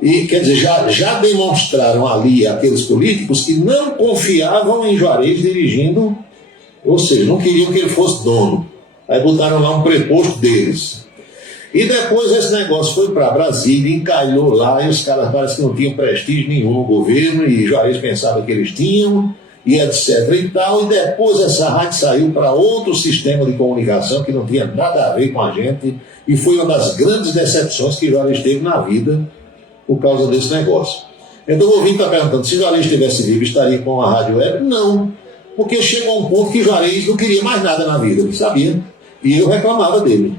E, quer dizer, já demonstraram ali aqueles políticos que não confiavam em Juarez dirigindo, ou seja, não queriam que ele fosse dono. Aí botaram lá um preposto deles. E depois esse negócio foi para Brasília, encalhou lá, e os caras parece que não tinham prestígio nenhum no governo, e Juarez pensava que eles tinham, e etc e tal, e depois essa rádio saiu para outro sistema de comunicação que não tinha nada a ver com a gente, e foi uma das grandes decepções que Juarez teve na vida por causa desse negócio. Então o ouvinte está perguntando, se Juarez estivesse vivo, estaria com a rádio web? Não, porque chegou um ponto que Juarez não queria mais nada na vida, ele sabia, e eu reclamava dele.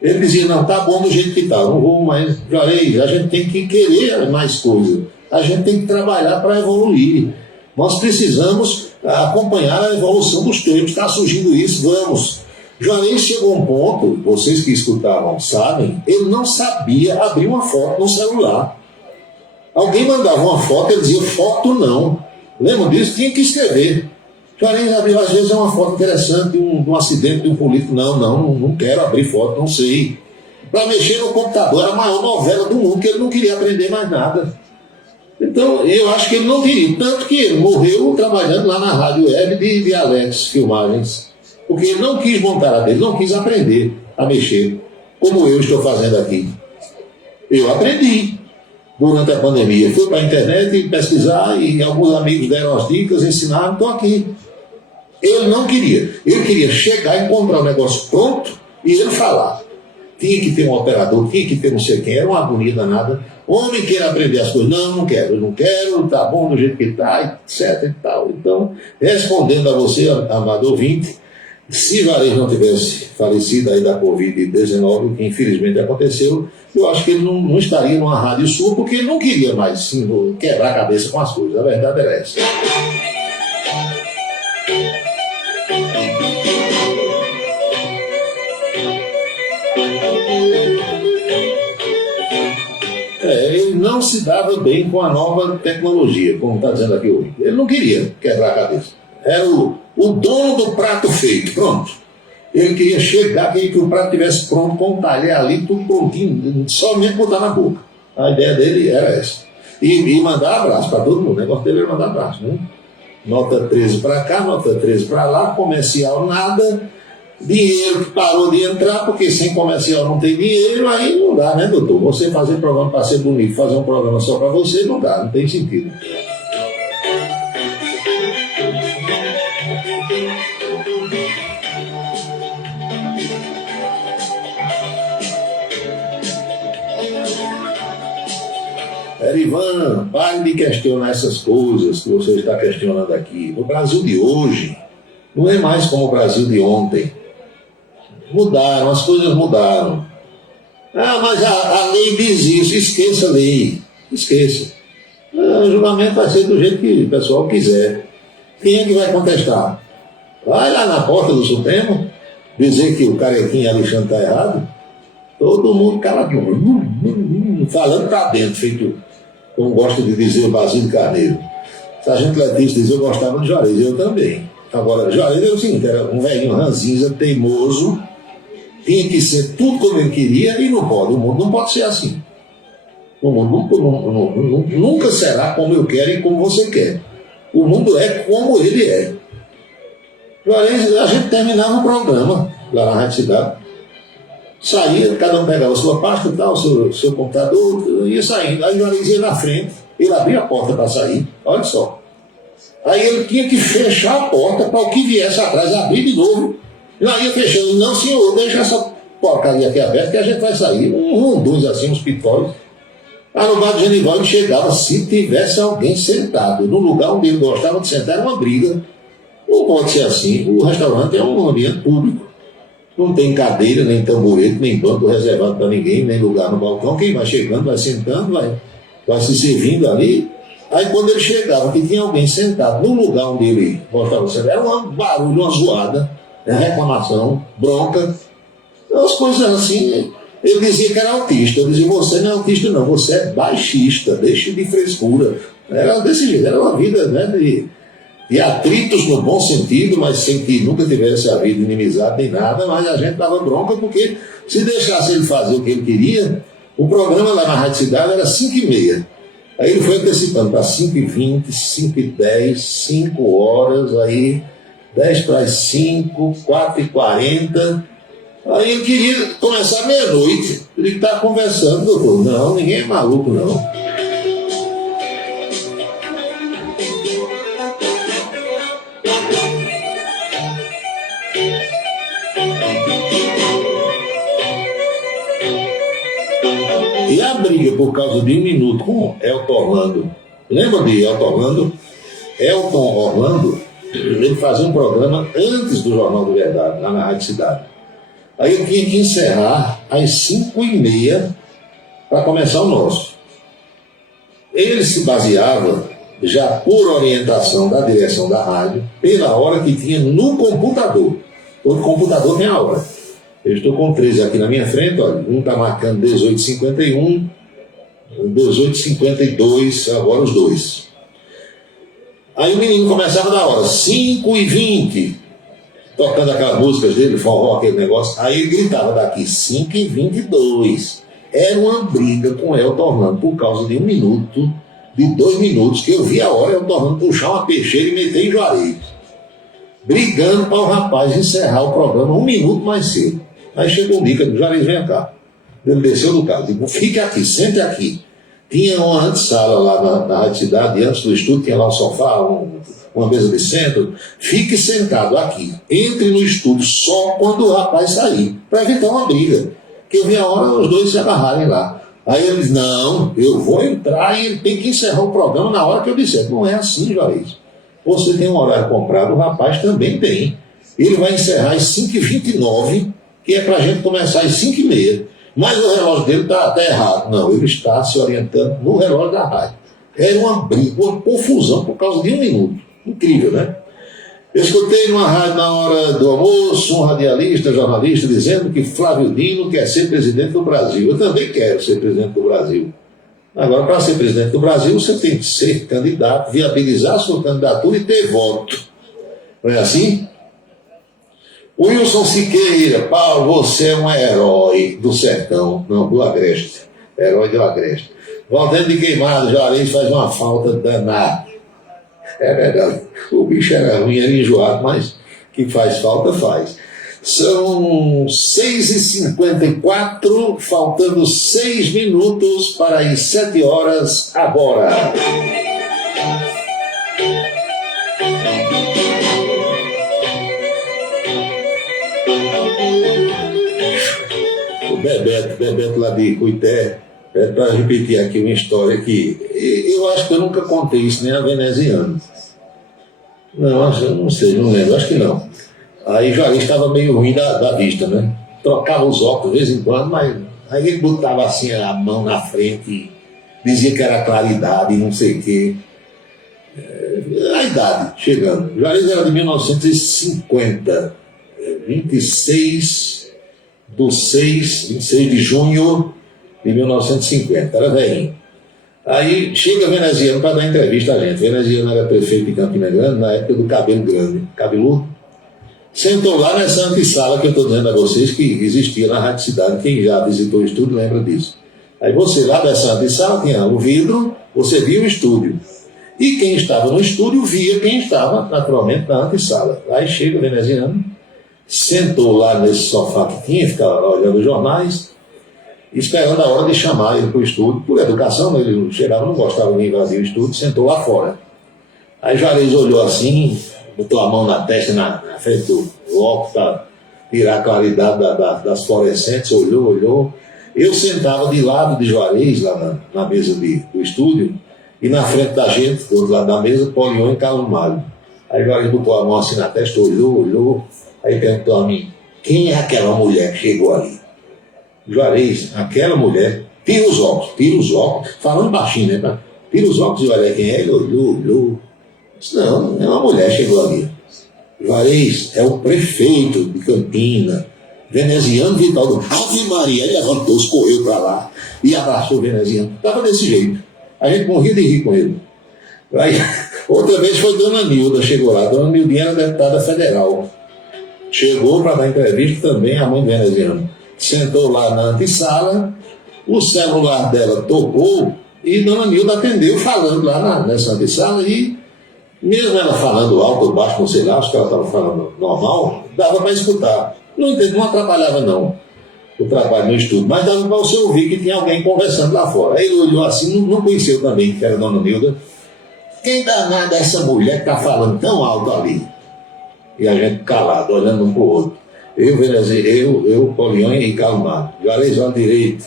Ele dizia, não, tá bom do jeito que está, não vou mais. Juarez, a gente tem que querer mais coisas, a gente tem que trabalhar para evoluir. Nós precisamos acompanhar a evolução dos tempos, está surgindo isso, vamos. Juarez chegou a um ponto, vocês que escutavam sabem, ele não sabia abrir uma foto no celular. Alguém mandava uma foto, ele dizia, foto não. Lembra disso? Tinha que escrever. Juarez abriu, às vezes, é uma foto interessante de um acidente de um político. Não quero abrir foto, não sei. Para mexer no computador, era a maior novela do mundo, que ele não queria aprender mais nada. Então, eu acho que ele não queria. Tanto que ele morreu trabalhando lá na rádio web de Alex Filmagens. Porque ele não quis montar a dele, não quis aprender a mexer, como eu estou fazendo aqui. Eu aprendi durante a pandemia. Fui para a internet pesquisar e alguns amigos deram as dicas, ensinaram, estou aqui. Ele não queria. Ele queria chegar e encontrar o negócio pronto e ele falar. Tinha que ter um operador, tinha que ter não sei quem, era uma agonia danada. Homem quer aprender as coisas, não quero, tá bom do jeito que está, etc e tal. Então, respondendo a você, amado ouvinte, se Juarez não tivesse falecido aí da Covid-19, que infelizmente aconteceu, eu acho que ele não estaria numa rádio sua, porque ele não queria mais sim, quebrar a cabeça com as coisas. A verdade era essa. Ele não se dava bem com a nova tecnologia, como está dizendo aqui hoje. Ele não queria quebrar a cabeça. Era o dono do prato feito, pronto. Ele queria chegar, queria que o prato estivesse pronto, com um talher ali, tudo prontinho, somente botar na boca. A ideia dele era essa. E mandar abraço para todo mundo. O negócio dele é mandar abraço, né? Nota 13 para cá, nota 13 para lá, comercial nada, dinheiro que parou de entrar, porque sem comercial não tem dinheiro, aí não dá, né, doutor? Você fazer programa para ser bonito, fazer um programa só para você, não dá, não tem sentido. Erivan, pare de questionar essas coisas que você está questionando aqui. No Brasil de hoje, não é mais como o Brasil de ontem. Mudaram, as coisas mudaram. Ah, mas a lei diz isso, esqueça a lei, esqueça. O julgamento vai ser do jeito que o pessoal quiser. Quem é que vai contestar? Vai lá na porta do Supremo dizer que o Carequinha Alexandre está errado. Todo mundo caladinho, falando para dentro, feito, como gosta de dizer o Basílio Carneiro. Sargento Letícia diz: eu gostava de Juarez, eu também. Agora, Juarez era o seguinte, era um velhinho ranzinza, teimoso, tinha que ser tudo como ele queria e não pode. O mundo não pode ser assim. O mundo nunca será como eu quero e como você quer. O mundo é como ele é. Juarez, a gente terminava o programa lá na Rádio Cidade. Saía, cada um pegava a sua pasta e tal, seu computador, ia saindo. Aí o Juarez ia na frente, ele abria a porta para sair, olha só. Aí ele tinha que fechar a porta para o que viesse atrás abrir de novo. E aí ia fechando: não, senhor, deixa essa porcaria aqui aberta que a gente vai sair. Uns assim, uns pitórios. Aí no bar de Genivaldo chegava, se tivesse alguém sentado no lugar onde ele gostava de sentar, era uma briga. Não pode ser assim. O restaurante é um ambiente público. Não tem cadeira, nem tamborete, nem banco reservado para ninguém, nem lugar no balcão. Quem vai chegando, vai sentando, vai se servindo ali. Aí quando ele chegava, que tinha alguém sentado no lugar onde ele gostava de sentar, era um barulho, uma zoada, reclamação, bronca. As coisas assim. Ele dizia que era autista. Eu dizia: você não é autista não, você é baixista, deixe de frescura. Era desse jeito, era uma vida, né, de atritos no bom sentido, mas sem que nunca tivesse havido inimizade nem nada. Mas a gente dava bronca porque se deixasse ele fazer o que ele queria, o programa lá na Rádio Cidade era 5h30. Aí ele foi antecipando para 5h20, 5h10, 5 horas, aí 10 para as 5, 4h40. Aí ele queria começar meia-noite. Ele estava conversando, doutor. Não, ninguém é maluco, não. E a briga por causa de 1 minuto com Elton Orlando. Lembra de Elton Orlando? Elton Orlando, ele fazia um programa antes do Jornal do Verdade, lá na Rádio Cidade. Aí eu tinha que encerrar às 5h30 para começar o nosso. Ele se baseava, já por orientação da direção da rádio, pela hora que tinha no computador. Todo computador tem a hora. Eu estou com 13 aqui na minha frente, olha, um está marcando 18h51, 18h52, agora os dois. Aí o menino começava da hora, 5h20, tocando aquelas músicas dele, forró, aquele negócio. Aí ele gritava daqui, 5h22. Era uma briga com o Elton Orlando por causa de 1 minuto, de 2 minutos, que eu vi a hora Elton Orlando puxar uma peixeira e meter em Juarez. Brigando para o rapaz encerrar o programa 1 minuto mais cedo. Aí chegou o Dica, Juarez, vem cá. Ele desceu do carro, digo: fique aqui, sente aqui. Tinha uma antessala lá na Rádio Cidade, antes do estúdio, tinha lá um sofá, uma mesa de centro. Fique sentado aqui, entre no estúdio só quando o rapaz sair, para evitar uma briga. Que eu vi a hora os dois se agarrarem lá. Aí ele disse: não, eu vou entrar e ele tem que encerrar o programa na hora que eu disser. Não é assim, Juarez. Você tem um horário comprado, o rapaz também tem. Ele vai encerrar às 5h29, que é para a gente começar às 5h30. Mas o relógio dele está até errado. Não, ele está se orientando no relógio da rádio. Era uma briga, uma confusão por causa de 1 minuto. Incrível, né? Eu escutei numa rádio na hora do almoço um radialista, jornalista, dizendo que Flávio Dino quer ser presidente do Brasil. Eu também quero ser presidente do Brasil. Agora, para ser presidente do Brasil, você tem que ser candidato, viabilizar a sua candidatura e ter voto. Não é assim? Wilson Siqueira: Paulo, você é um herói do sertão, não, do Agreste. Herói do Agreste. Voltando de Queimado, Juarez faz uma falta danada. É verdade, o bicho era ruim, era enjoado, mas que faz falta, faz. São 6h54, faltando 6 minutos para as 7 horas agora. O Bebeto lá de Cuité, para repetir aqui uma história que eu acho que eu nunca contei isso nem a veneziana. Não, não sei, não lembro, acho que não. Aí Juarez estava meio ruim da vista, né? Trocava os óculos de vez em quando, mas aí ele botava assim a mão na frente e dizia que era claridade, não sei o quê. A idade chegando. Juarez era de 1950, 26 de junho de 1950, era velhinho. Aí chega veneziano para dar entrevista a gente. Veneziano era prefeito de Campina Grande na época do cabelo grande, cabeludo. Sentou lá nessa antessala que eu estou dizendo a vocês que existia na Rádio Cidade. Quem já visitou o estúdio lembra disso. Aí você lá dessa antessala tinha o vidro, você via o estúdio. E quem estava no estúdio via quem estava naturalmente na antessala. Aí chega o veneziano, sentou lá nesse sofá que tinha, ficava lá olhando os jornais, esperando a hora de chamar ele para o estúdio. Por educação, ele não chegava, não gostava de invadir o estúdio, sentou lá fora. Aí Juarez olhou assim, botou a mão na testa, na frente do óculos para tirar a claridade das fluorescentes, olhou. Eu sentava de lado de Juarez, lá na mesa do estúdio, e na frente da gente, do outro lado da mesa, Polion e Carlos Mário. Aí Juarez botou a mão assim na testa, olhou, aí perguntou a mim, quem é aquela mulher que chegou ali? Juarez, aquela mulher, tira os óculos, falando baixinho, né? Tira os óculos e olha quem é, ele olhou. Disse, não, é uma mulher que chegou ali. Juarez é o prefeito de Campina, veneziano Vital. Ave Maria, ele levantou-se, correu para lá e abraçou o veneziano. Estava desse jeito. A gente morria de rir com ele. Aí, outra vez foi Dona Nilda, chegou lá. Dona Nildinha era deputada federal. Chegou para dar entrevista também, a mãe do veneziano. Sentou lá na antessala, o celular dela tocou e Dona Nilda atendeu falando lá nessa antessala e mesmo ela falando alto ou baixo, não sei lá, acho que ela estava falando normal, dava para escutar. Não atrapalhava não o trabalho no estúdio, mas dava para você ouvir que tinha alguém conversando lá fora. Aí ele olhou assim, não conheceu também, que era a Dona Nilda. Quem danada é essa mulher que está falando tão alto ali? E a gente calado, olhando um para o outro. Eu, Polion e Carlos Mário. Juarez, olha direito.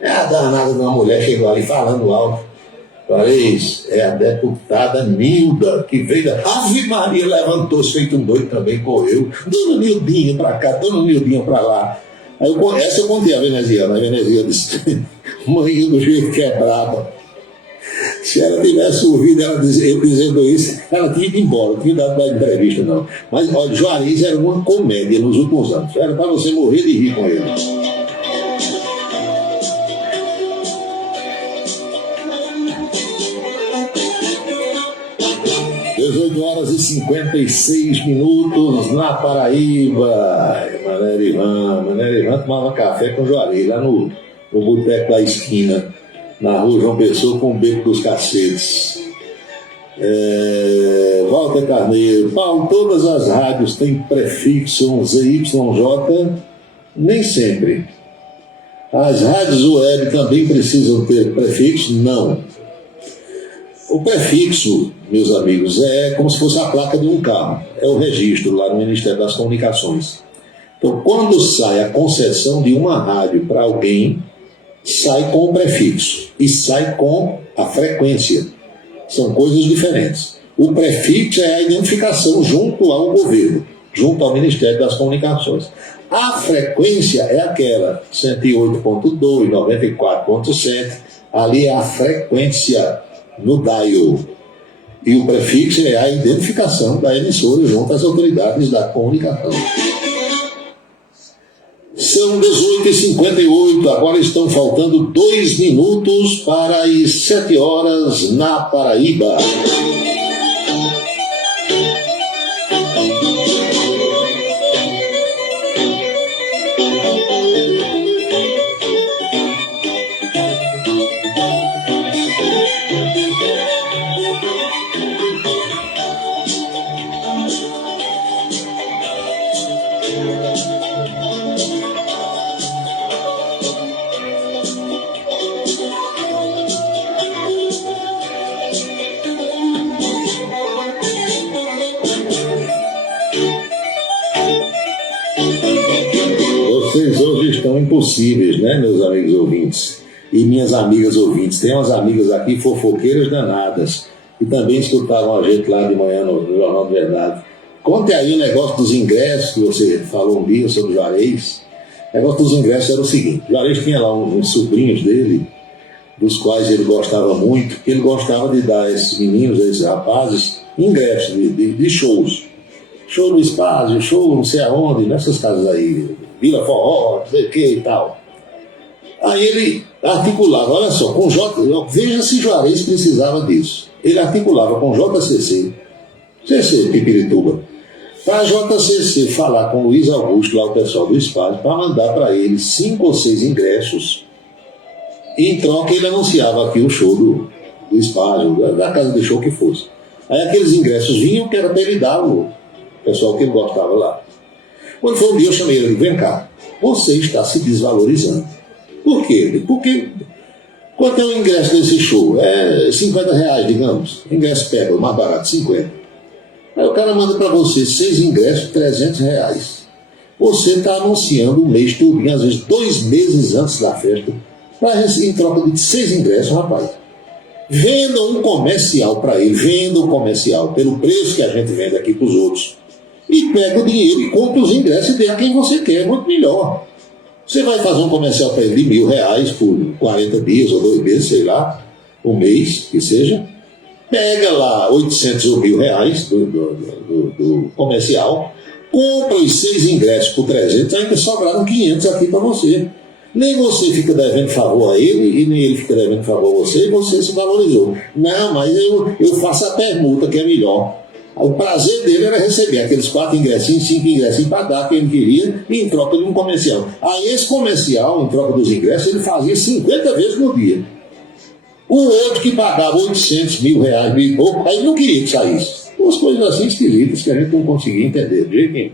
É a danada de uma mulher chegou ali falando alto. Juarez, é a deputada Nilda, que veio da Ave Maria, levantou-se feito um doido também, correu. Dona Nildinha para cá, Dona Nildinha para lá. Aí essa eu contei a veneziana. A veneziana disse, mãe do jeito que é braba. Se ela tivesse ouvido eu dizendo isso, ela tinha ido embora, não tinha dado mais entrevista não. Mas olha, Juarez era uma comédia nos últimos anos. Era para você morrer de rir com ele. 18h56 na Paraíba. Mané Ivan tomava café com Juarez lá no boteco da esquina, na rua João Pessoa, com o Beco dos Cacetes. Walter Carneiro. Paulo, todas as rádios têm prefixo ZYJ? Nem sempre. As rádios web também precisam ter prefixo? Não. O prefixo, meus amigos, é como se fosse a placa de um carro. É o registro lá no Ministério das Comunicações. Então, quando sai a concessão de uma rádio para alguém, sai com o prefixo e sai com a frequência. São coisas diferentes. O prefixo é a identificação junto ao governo, junto ao Ministério das Comunicações. A frequência é aquela 108.2, 94.7, ali é a frequência no dial. E o prefixo é a identificação da emissora junto às autoridades da comunicação. São 18h58, agora estão faltando 2 minutos para as 7 horas na Paraíba. Vocês hoje estão impossíveis, né, meus amigos ouvintes? E minhas amigas ouvintes. Tem umas amigas aqui fofoqueiras danadas, que também escutavam a gente lá de manhã no Jornal de Verdade. Conte aí o negócio dos ingressos, que você falou um dia sobre o Juarez. O negócio dos ingressos era o seguinte: o Juarez tinha lá uns sobrinhos dele, dos quais ele gostava muito, que ele gostava de dar a esses meninos, a esses rapazes, ingressos de shows. Show no Espaço, show não sei aonde, nessas casas aí, Vila Forró, não sei o que e tal. Aí ele articulava, olha só, com veja se Juarez precisava disso. Ele articulava com JCC, Pipirituba, para a JCC falar com o Luiz Augusto, lá o pessoal do Espaço, para mandar para ele 5 ou 6 ingressos. E em troca ele anunciava aqui o show do Espaço, da casa de show que fosse. Aí aqueles ingressos vinham, que era para ele dar o pessoal que ele gostava lá. Quando foi um dia eu chamei ele, vem cá, você está se desvalorizando. Por quê? Porque quanto é o ingresso desse show? É R$50, digamos. Ingresso pega, o mais barato, 50. Aí o cara manda para você 6 ingressos, R$300. Você está anunciando um mês tudinho, às vezes 2 meses antes da festa, em troca de 6 ingressos, rapaz. Venda um comercial para ele, venda um comercial pelo preço que a gente vende aqui para os outros. E pega o dinheiro e compra os ingressos e dê a quem você quer, muito melhor. Você vai fazer um comercial para ele de R$1.000 por 40 dias ou 2 meses, sei lá, um mês, que seja. Pega lá 800 ou R$1.000 do comercial, compra os 6 ingressos por 300, ainda sobraram 500 aqui para você. Nem você fica devendo favor a ele e nem ele fica devendo favor a você, e você se valorizou. Não, mas eu faço a permuta que é melhor. O prazer dele era receber aqueles 4 ingressinhos, 5 ingressinhos para dar que ele queria em troca de um comercial. Aí esse comercial, em troca dos ingressos, ele fazia 50 vezes no dia. O outro que pagava 800 mil reais, mil e pouco, aí não queria que saísse. Umas coisas assim esquisitas que a gente não conseguia entender de jeito nenhum.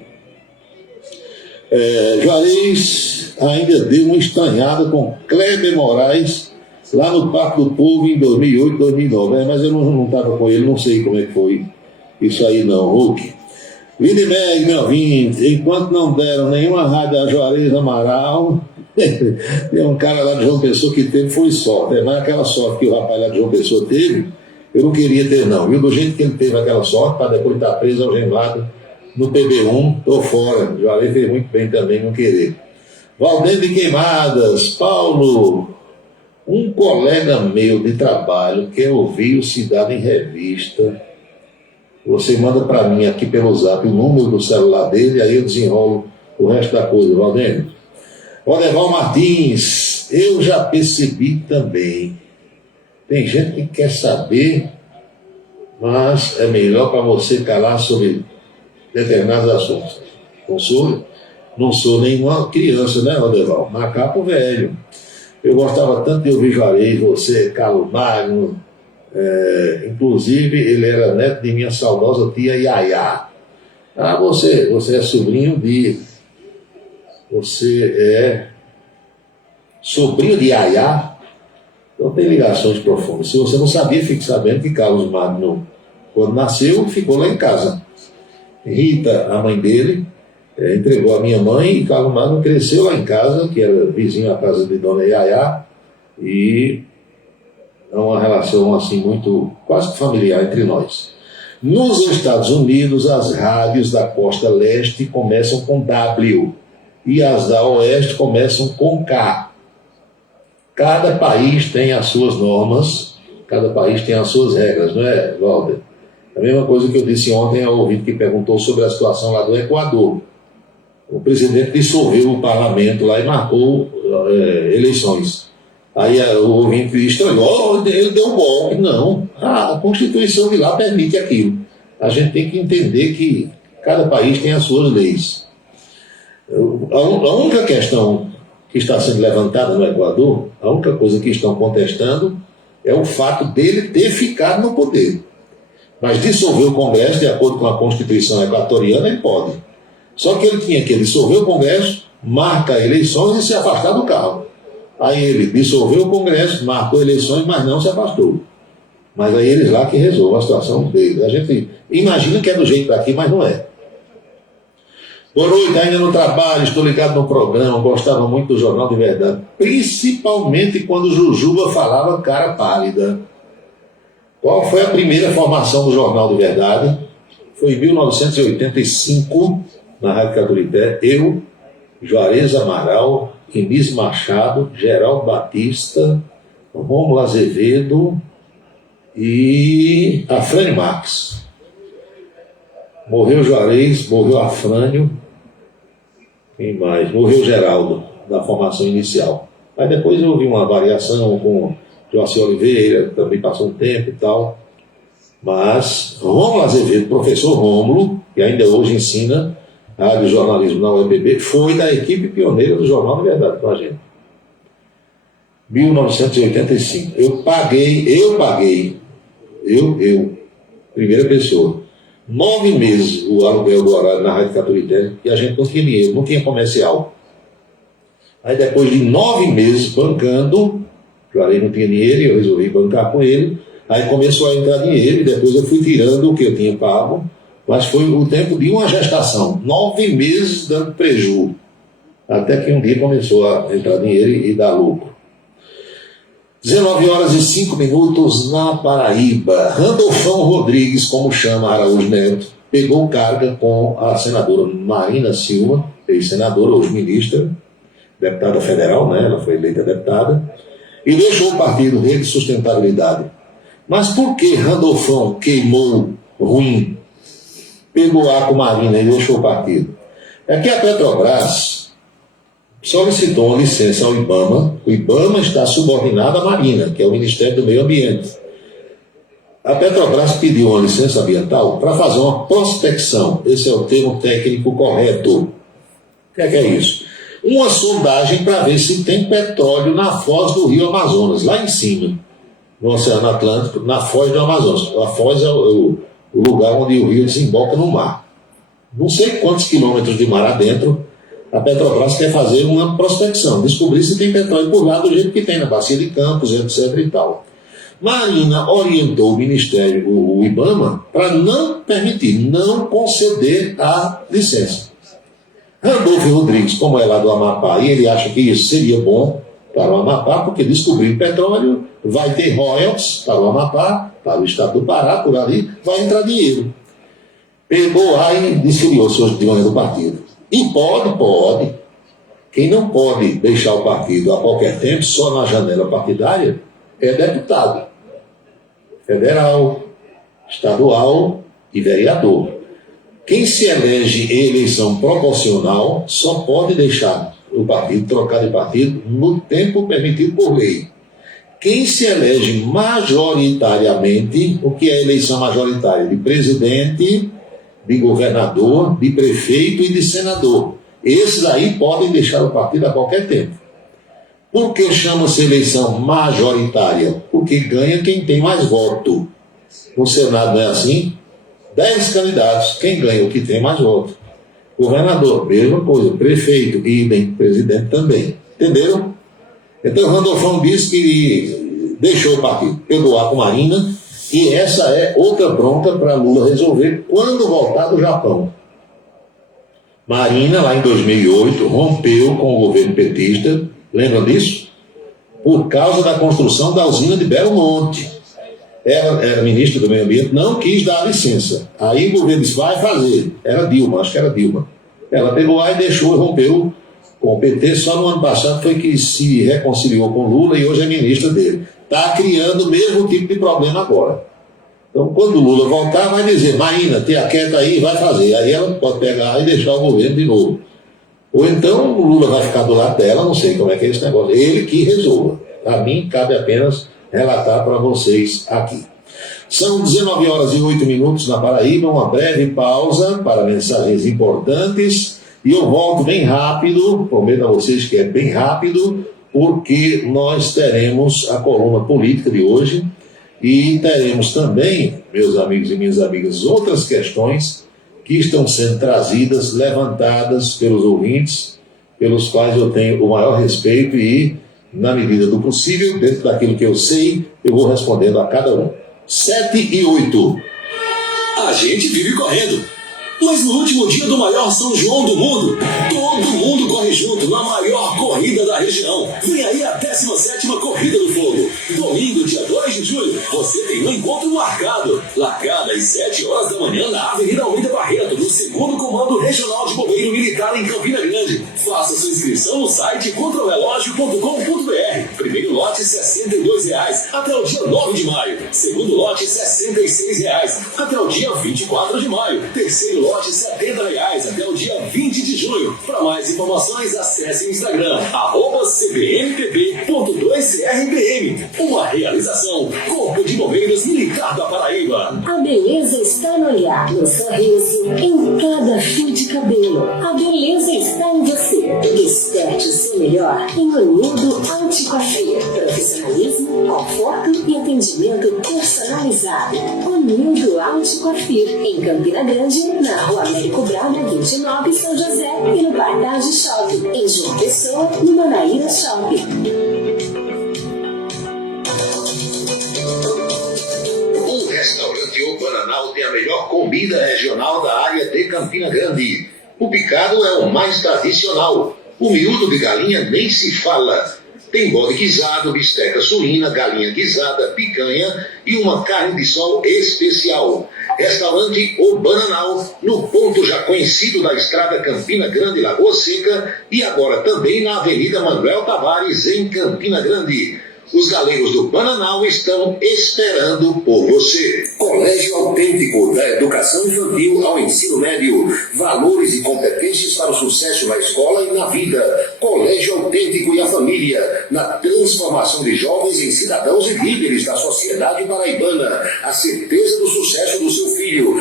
Juarez ainda deu uma estranhada com Kleber Moraes lá no Parque do Povo em 2008, 2009. Mas eu não estava com ele, não sei como é que foi isso aí não, Hulk. Lindbergh, meu ouvinte, enquanto não deram nenhuma rádio a Juarez Amaral, tem um cara lá de João Pessoa que teve, foi sorte. Mas aquela sorte que o rapaz lá de João Pessoa teve, eu não queria ter não, viu? Do jeito que ele teve aquela sorte, para depois estar preso algemado no PB1, tô fora. Juarez fez muito bem também não querer. Valdemar de Queimadas, Paulo, um colega meu de trabalho quer ouvir o Cidade em Revista. Você manda para mim aqui pelo zap o número do celular dele, aí eu desenrolo o resto da coisa, Valdemar. Odeval Martins, eu já percebi também. Tem gente que quer saber, mas é melhor para você calar sobre determinados assuntos. Não sou nenhuma criança, né, Odeval? Macaco velho. Eu gostava tanto de ouvir Juarez, você, Carlos Magno. Inclusive, ele era neto de minha saudosa tia Yaya. Você é sobrinho de... Você é sobrinho de Yaya? Então tem ligações profundas. Se você não sabia, fique sabendo que Carlos Magno, quando nasceu, ficou lá em casa. Rita, a mãe dele, entregou a minha mãe, e Carlos Magno cresceu lá em casa, que era vizinho à casa de Dona Yaya, e é uma relação assim muito, quase familiar entre nós. Nos Estados Unidos, as rádios da costa leste começam com W e as da oeste começam com K. Cada país tem as suas normas, cada país tem as suas regras, não é, Walter? A mesma coisa que eu disse ontem ao ouvinte que perguntou sobre a situação lá do Equador. O presidente dissolveu o parlamento lá e marcou eleições. Aí o ouvinte estranhou, ele deu um golpe. Não, a Constituição de lá permite aquilo. A gente tem que entender que cada país tem as suas leis. A única questão que está sendo levantada no Equador, a única coisa que estão contestando é o fato dele ter ficado no poder. Mas dissolver o Congresso, de acordo com a Constituição equatoriana, ele pode. Só que ele tinha que dissolver o Congresso, marcar eleições e se afastar do cargo. Aí ele dissolveu o Congresso, marcou eleições, mas não se afastou. Mas aí eles lá que resolvem a situação deles. A gente imagina que é do jeito daqui, mas não é. Boa noite, ainda no trabalho, estou ligado no programa, gostava muito do Jornal de Verdade, principalmente quando Jujuba falava cara pálida. Qual foi a primeira formação do Jornal de Verdade? Foi em 1985, na Rádio Caturité, eu, Juarez Amaral, Inês Machado, Geraldo Batista, Rômulo Azevedo e Afrânio Marques. Morreu Juarez, morreu Afrânio, quem mais? Morreu Geraldo, da formação inicial. Aí depois houve uma variação com Joaci Oliveira, também passou um tempo e tal. Mas Rômulo Azevedo, professor Rômulo, que ainda hoje ensina rádio jornalismo na UEPB, foi da equipe pioneira do Jornal de Verdade com a gente. 1985. Eu paguei, primeira pessoa, 9 meses o aluguel do horário na Rádio Caturité, e a gente não tinha dinheiro, não tinha comercial. Aí depois de 9 meses bancando, Juarez não tinha dinheiro e eu resolvi bancar com ele. Aí começou a entrar dinheiro e depois eu fui tirando o que eu tinha pago, mas foi o tempo de uma gestação, 9 meses dando prejuízo, até que um dia começou a entrar dinheiro e dar lucro. 19 horas e 5 minutos na Paraíba. Randolfão Rodrigues, como chama Araújo Neto, pegou carga com a senadora Marina Silva, ex-senadora, hoje ministra, deputada federal, né? Ela foi eleita deputada, e deixou o partido Rede Sustentabilidade. Mas por que Randolfão queimou ruim, pegou ar com Marina e deixou o partido? É que a Petrobras solicitou uma licença ao IBAMA. O IBAMA está subordinado à Marina, que é o Ministério do Meio Ambiente. A Petrobras pediu uma licença ambiental para fazer uma prospecção. Esse é o termo técnico correto. O que é isso? Uma sondagem para ver se tem petróleo na foz do Rio Amazonas, lá em cima, no Oceano Atlântico, na foz do Amazonas. A foz é o lugar onde o rio desemboca no mar. Não sei quantos quilômetros de mar adentro, a Petrobras quer fazer uma prospecção, descobrir se tem petróleo por lá do jeito que tem, na Bacia de Campos, etc. e tal. Marina orientou o Ministério, o IBAMA, para não permitir, não conceder a licença. Randolfo Rodrigues, como é lá do Amapá, e ele acha que isso seria bom para o Amapá, porque descobrir petróleo, vai ter royalties para o Amapá, para o estado do Pará, por ali, vai entrar dinheiro. Pegou lá e desfiliou seus diões do partido. E pode. Quem não pode deixar o partido a qualquer tempo, só na janela partidária, é deputado federal, estadual e vereador. Quem se elege em eleição proporcional só pode deixar o partido, trocar de partido, no tempo permitido por lei. Quem se elege majoritariamente, o que é eleição majoritária? De presidente, de governador, de prefeito e de senador. Esses aí podem deixar o partido a qualquer tempo. Por que chama-se eleição majoritária? Porque ganha quem tem mais voto. No Senado não é assim? 10 candidatos, quem ganha? O que tem mais voto. Governador, mesma coisa. Prefeito, idem. Presidente também. Entenderam? Então Randolfão disse que deixou o partido. Pegou ar com Marina. E essa é outra bronca para Lula resolver quando voltar do Japão. Marina, lá em 2008, rompeu com o governo petista, lembram disso? Por causa da construção da usina de Belo Monte. Ela era ministra do Meio Ambiente, não quis dar a licença. Aí o governo disse, vai fazer. Era Dilma, acho que era Dilma. Ela pegou lá e deixou e rompeu com o PT. Só no ano passado foi que se reconciliou com Lula e hoje é ministra dele. Está criando o mesmo tipo de problema agora. Então, quando o Lula voltar, vai dizer, Marina, te aquieta aí, vai fazer. Aí ela pode pegar e deixar o governo de novo. Ou então o Lula vai ficar do lado dela, não sei como é que é esse negócio. Ele que resolva. A mim cabe apenas relatar para vocês aqui. São 19 horas e 8 minutos na Paraíba, uma breve pausa para mensagens importantes. E eu volto bem rápido, prometo a vocês que é bem rápido, porque nós teremos a coluna política de hoje e teremos também, meus amigos e minhas amigas, outras questões que estão sendo trazidas, levantadas pelos ouvintes, pelos quais eu tenho o maior respeito e, na medida do possível, dentro daquilo que eu sei, eu vou respondendo a cada um. 7 e 8. A gente vive correndo. Mas no último dia do maior São João do mundo, todo mundo corre junto na maior corrida da região. Vem aí a 17ª Corrida do Fogo. Domingo, dia 2 de julho, você tem um encontro marcado. Largada às 7 horas da manhã na Avenida Almeida Barreto, no 2º Comando Regional de Bombeiro Militar em Campina Grande. Faça sua inscrição no site contrarrelógio.com.br. Primeiro lote R$ 62,00 até o dia 9 de maio. Segundo lote R$ 66,00 até o dia 24 de maio. Terceiro lote R$ 70,00 até o dia 20 de junho. Para mais informações, acesse o Instagram, @cbmpp.2CRBM. Uma realização, Corpo de Bombeiros Militar da Paraíba. A beleza está no olhar, no sorriso, em cada fio de cabelo. A beleza está em você. Desperte o seu melhor em Unido Anticoafia. Profissionalismo, conforto e atendimento personalizado. Unido Anticoafia, em Campina Grande, na Rua Américo Braga, 29, São José, e no Partage Shopping, em João Pessoa, no Manaíra Shopping. O restaurante O Bananal tem a melhor comida regional da área de Campina Grande. O picado é o mais tradicional. O miúdo de galinha nem se fala. Tem bode guisado, bisteca suína, galinha guisada, picanha e uma carne de sol especial. Restaurante O Bananal, no ponto já conhecido da estrada Campina Grande, Lagoa Seca, e agora também na Avenida Manuel Tavares, em Campina Grande. Os galegos do Bananal estão esperando por você. Colégio Autêntico, da educação infantil ao ensino médio. Valores e competências para o sucesso na escola e na vida. Colégio Autêntico e a família, na transformação de jovens em cidadãos e líderes da sociedade paraibana. A certeza do sucesso do seu filho.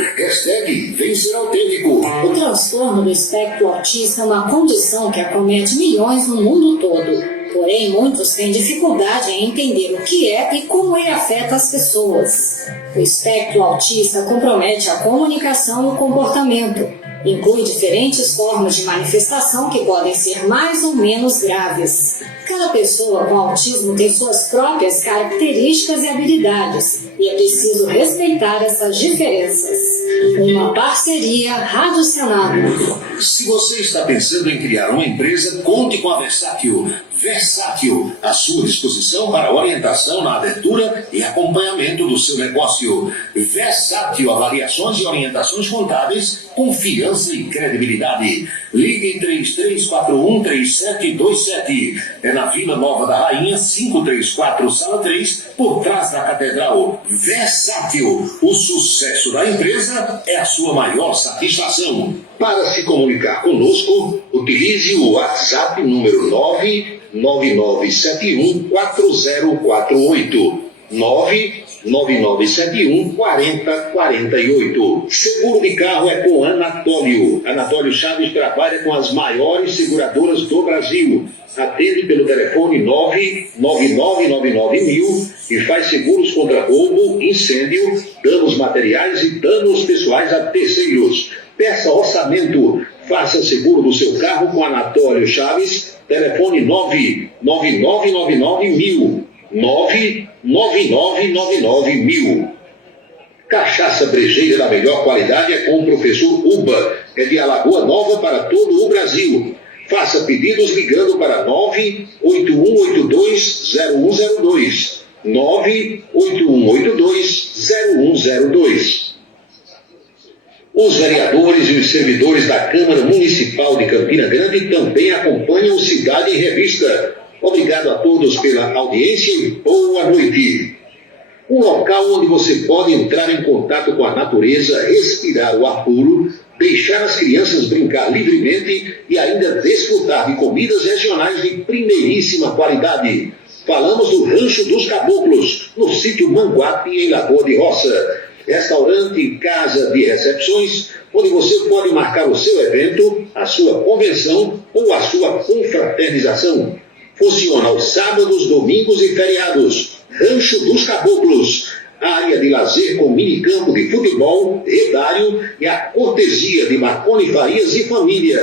#Vem Ser Autêntico. O transtorno do espectro autista é uma condição que acomete milhões no mundo todo. Porém, muitos têm dificuldade em entender o que é e como ele afeta as pessoas. O espectro autista compromete a comunicação e o comportamento. Inclui diferentes formas de manifestação que podem ser mais ou menos graves. Cada pessoa com autismo tem suas próprias características e habilidades, e é preciso respeitar essas diferenças. Uma parceria Rádio Senado. Se você está pensando em criar uma empresa, conte com a Versátil. Versátil, à sua disposição para orientação na abertura e acompanhamento do seu negócio. Versátil, avaliações e orientações contábeis, confiança e credibilidade. Ligue 3341-3727. É na Vila Nova da Rainha, 534, Sala 3, por trás da Catedral. Versátil, o sucesso da empresa é a sua maior satisfação. Para se comunicar conosco, utilize o WhatsApp número 999714048. 999714048. Seguro de carro é com Anatólio. Anatólio Chaves trabalha com as maiores seguradoras do Brasil. Atende pelo telefone 99999.000 e faz seguros contra roubo, incêndio, danos materiais e danos pessoais a terceiros. Peça orçamento. Faça seguro do seu carro com Anatólio Chaves. Telefone 99999.000. 99999.000. Cachaça brejeira da melhor qualidade é com o professor Uba. É de Alagoa Nova para todo o Brasil. Faça pedidos ligando para 981820102. 981820102. Os vereadores e os servidores da Câmara Municipal de Campina Grande também acompanham o Cidade em Revista. Obrigado a todos pela audiência e boa noite. Um local onde você pode entrar em contato com a natureza, respirar o ar puro, deixar as crianças brincar livremente e ainda desfrutar de comidas regionais de primeiríssima qualidade. Falamos do Rancho dos Caboclos, no sítio Manguape, em Lagoa de Roça. restaurante e casa de recepções, onde você pode marcar o seu evento, a sua convenção ou a sua confraternização. Funciona aos sábados, domingos e feriados. Rancho dos Caboclos, área de lazer com minicampo de futebol, redário e a cortesia de Marconi Farias e família.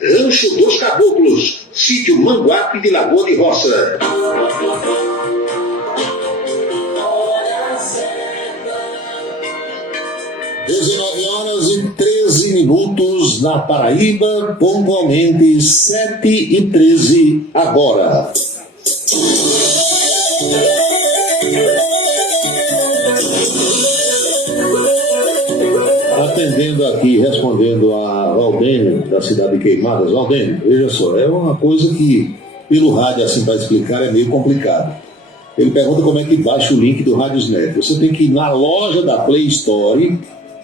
Rancho dos Caboclos, sítio Manguape de Lagoa de Roça. 19h13 na Paraíba, pontualmente 7h13 agora. Atendendo aqui, respondendo a Valdênio, da cidade de Queimadas. Valdênio, veja só, é uma coisa que pelo rádio assim para explicar é meio complicado. Ele pergunta como é que baixa o link do Radiosnet. Você tem que ir na loja da Play Store,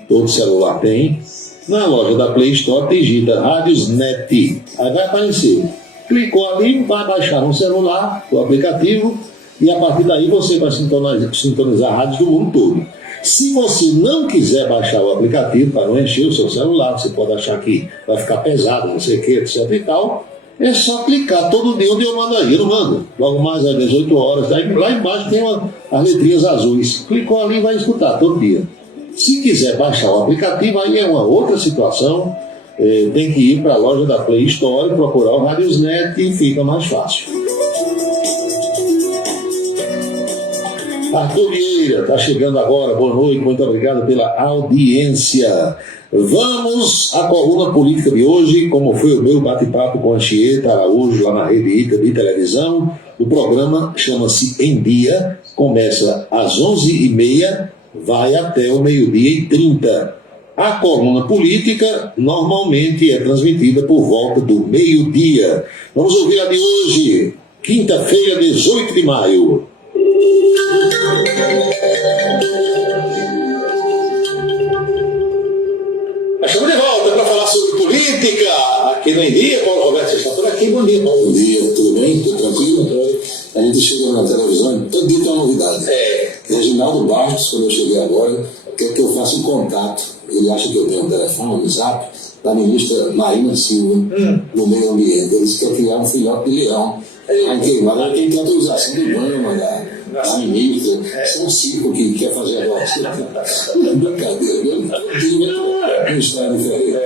todo celular tem, na loja da Play Store digita Radiosnet, aí vai aparecer. Clicou ali, vai baixar no celular o aplicativo e a partir daí você vai sintonizar rádios do mundo todo. Se você não quiser baixar o aplicativo para não encher o seu celular, você pode achar que vai ficar pesado, não sei o que, etc e tal, é só clicar todo dia onde eu mando aí, eu não mando. Logo mais às 18 horas, lá embaixo tem as letrinhas azuis. Clicou ali e vai escutar todo dia. Se quiser baixar o aplicativo, aí é uma outra situação. Tem que ir para a loja da Play Store, procurar o Radiosnet e fica mais fácil. Arthur Vieira está chegando agora, boa noite, muito obrigado pela audiência. Vamos à coluna política de hoje, como foi o meu bate-papo com a Anchieta Araújo lá na Rede ITA de televisão. O programa chama-se Em Dia, começa às 11h30, vai até o 12h30. A coluna política normalmente é transmitida por volta do meio-dia. Vamos ouvir a de hoje, quinta-feira, 18 de maio. Estamos de volta para falar sobre política aqui no Em Dia. Paulo Roberto, você está por aqui. Bom dia, Paulo. Bom dia, tudo bem? Tudo tranquilo? A gente chega na televisão e todo dia tem uma novidade. Reginaldo Bastos, quando eu cheguei agora, quer que eu faça um contato. Ele acha que eu tenho um telefone, um zap, da ministra Marina Silva, do Meio Ambiente. Ele disse que quer criar um filhote de leão. Aí Queimada tem que ter autorização do banho, da ministra. Isso é um circo que quer fazer agora. Brincadeira, viu? Não está diferente.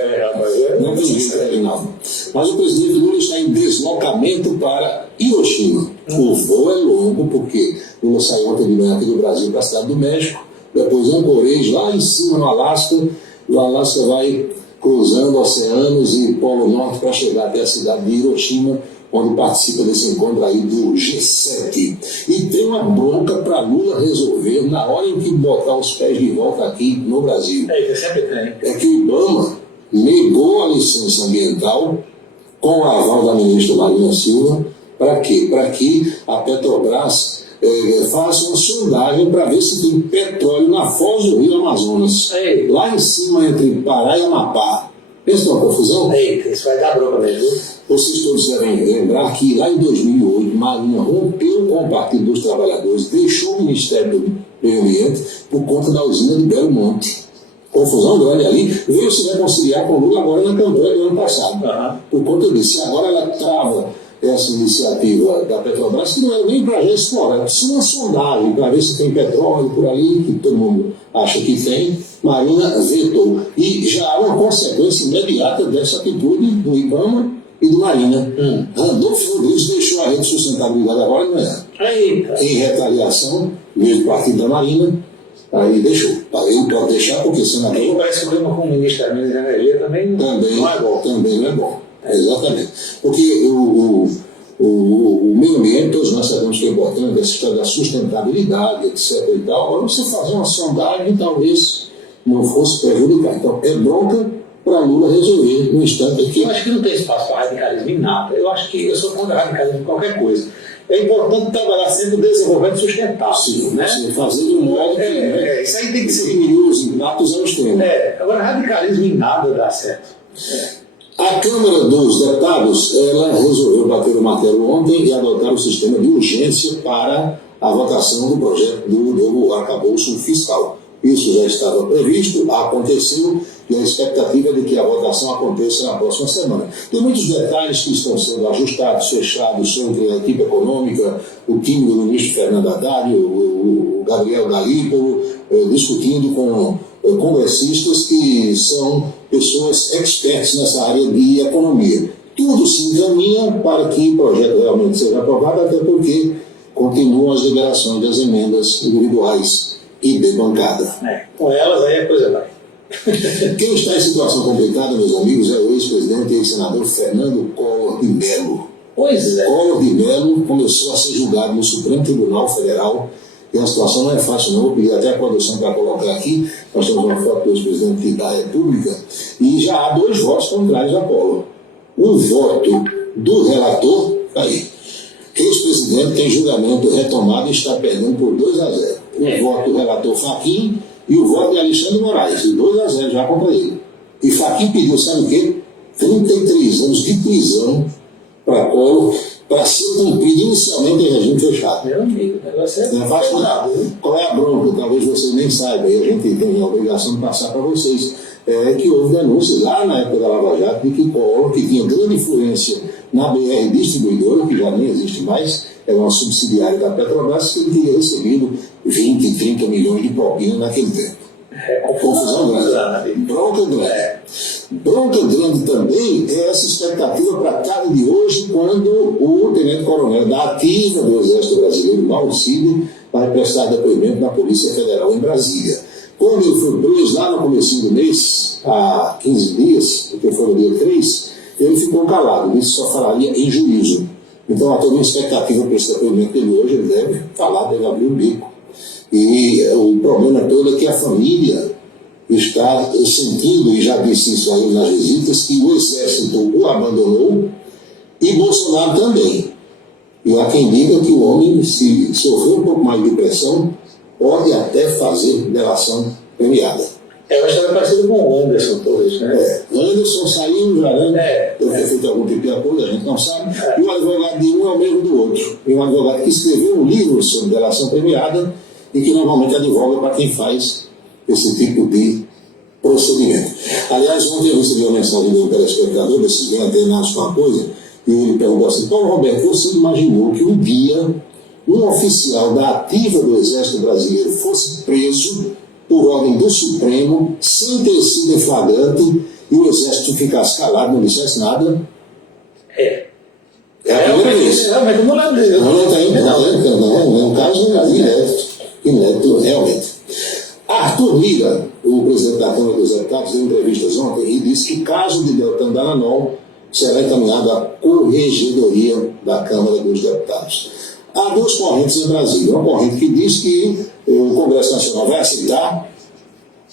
Não tem jeito, Reginaldo. Mas o presidente Lula está em deslocamento para Hiroshima. O voo é longo, porque Lula saiu ontem de manhã aqui do Brasil para a cidade do México, depois Anchorage, lá em cima no Alasca. O Alasca vai cruzando oceanos e Polo Norte para chegar até a cidade de Hiroshima, onde participa desse encontro aí do G7. E tem uma bronca para Lula resolver na hora em que botar os pés de volta aqui no Brasil. É que o IBAMA negou a licença ambiental com o aval da ministra Marina Silva. Para quê? Para que a Petrobras faça uma sondagem para ver se tem petróleo na foz do Rio Amazonas. Lá em cima, entre Pará e Amapá. Pensa numa confusão? Isso vai dar bronca mesmo. Vocês todos devem lembrar que lá em 2008, Marina rompeu com o Partido dos Trabalhadores, deixou o Ministério do Meio Ambiente por conta da usina de Belo Monte. Confusão grande ali, veio se reconciliar com o Lula agora na campanha do ano passado. Por conta disso, agora ela trava essa iniciativa da Petrobras, que não é nem para explorar, é só uma sondagem para ver se tem petróleo por ali, que todo mundo acha que tem. Marina vetou. E já há uma consequência imediata dessa atitude do IBAMA e do Marina. Randolfo Rodrigues deixou a Rede de Sustentabilidade agora de manhã. Em retaliação, mesmo partido da Marina, aí deixou. Ele pode deixar porque senador... Aí parece problema com o ministro da Minas e Energia também não é bom. Também não é bom. Exatamente. Porque o meio ambiente, todos nós sabemos que é importante, essa história da sustentabilidade, etc. e tal. Agora, você fazer uma sondagem, talvez não fosse prejudicar. Então, é bronca para Lula resolver no instante aqui. Eu acho que não tem espaço para radicalismo em nada. Eu acho que eu sou contra radicalismo em qualquer coisa. É importante trabalhar sempre o desenvolvimento sustentável. Sim, né? Fazer de um modo que... isso aí tem que ser... Os impactos ao extremo. Agora, radicalismo em nada dá certo. A Câmara dos Deputados, ela resolveu bater o martelo ontem e adotar o sistema de urgência para a votação do projeto do novo arcabouço fiscal. Isso já estava previsto, aconteceu, e a expectativa é de que a votação aconteça na próxima semana. Tem muitos detalhes que estão sendo ajustados, fechados, sobre a equipe econômica, o time do ministro Fernando Haddad, o Gabriel Galípolo, discutindo com congressistas que são pessoas expertas nessa área de economia. Tudo se encaminha para que o projeto realmente seja aprovado, até porque continuam as liberações das emendas individuais e de bancada. Com elas aí a coisa vai. Quem está em situação complicada, meus amigos, é o ex-presidente e ex-senador Fernando Collor de Mello. Pois é. Collor de Mello começou a ser julgado no Supremo Tribunal Federal, e a situação não é fácil não, vou pedir até a produção para colocar aqui. Nós temos uma foto do ex-presidente da República, e já há 2 votos contrários a Collor. Um voto do relator, aí, ex-presidente tem julgamento retomado e está perdendo por 2-0. O voto do relator Fachin e o voto de Alexandre Moraes, e 2-0 já contra ele. E Fachin pediu, sabe o quê? 33 anos de prisão para Collor, para ser cumprido inicialmente em regime fechado. Meu amigo, o negócio é... Não é fácil nada. Qual é a bronca? Talvez vocês nem saibam, e a gente tem a obrigação de passar para vocês. Que houve denúncias lá na época da Lava Jato de que Collor, que tinha grande influência na BR Distribuidora, que já nem existe mais, era uma subsidiária da Petrobras, que ele teria recebido 20, 30 milhões de propina naquele tempo. Confusão grande. Bronca grande. Bronca grande também é essa expectativa para a tarde de hoje, quando o tenente-coronel da ativa do Exército Brasileiro, Mauro Cid, vai prestar depoimento na Polícia Federal em Brasília. Quando ele foi preso lá no comecinho do mês, há 15 dias, porque foi no dia 3, ele ficou calado, disse que só falaria em juízo. Então, há toda uma expectativa para esse depoimento dele hoje, ele deve falar, deve abrir o bico. E o problema todo é que a família está sentindo, e já disse isso aí nas visitas, que o Exército o abandonou e Bolsonaro também. E há quem diga que o homem, se sofrer um pouco mais de pressão, pode até fazer delação premiada. É uma história parecida com o Anderson Torres, né? Anderson saiu já, né? Deve ter feito algum tipo de acordo, a gente não sabe. E o advogado de um é o mesmo do outro. E um advogado que escreveu um livro sobre delação premiada e que normalmente advoga para quem faz esse tipo de procedimento. Aliás, ontem eu recebi uma mensagem de um telespectador, desses bem antenados com uma coisa, e ele perguntou assim: Paulo Roberto, você imaginou que um dia um oficial da ativa do Exército Brasileiro fosse preso por ordem do Supremo, sem ter sido em flagrante, e o Exército ficasse calado, não dissesse nada? É a primeira vez. Realmente, não lembro. Não, é um caso inédito, realmente. Arthur Lira, o presidente da Câmara dos Deputados, deu entrevistas ontem e disse que o caso de Deltan Dallagnol será encaminhado à Corregedoria da Câmara dos Deputados. Há 2 correntes em Brasília. Uma corrente que diz que o Congresso Nacional vai aceitar,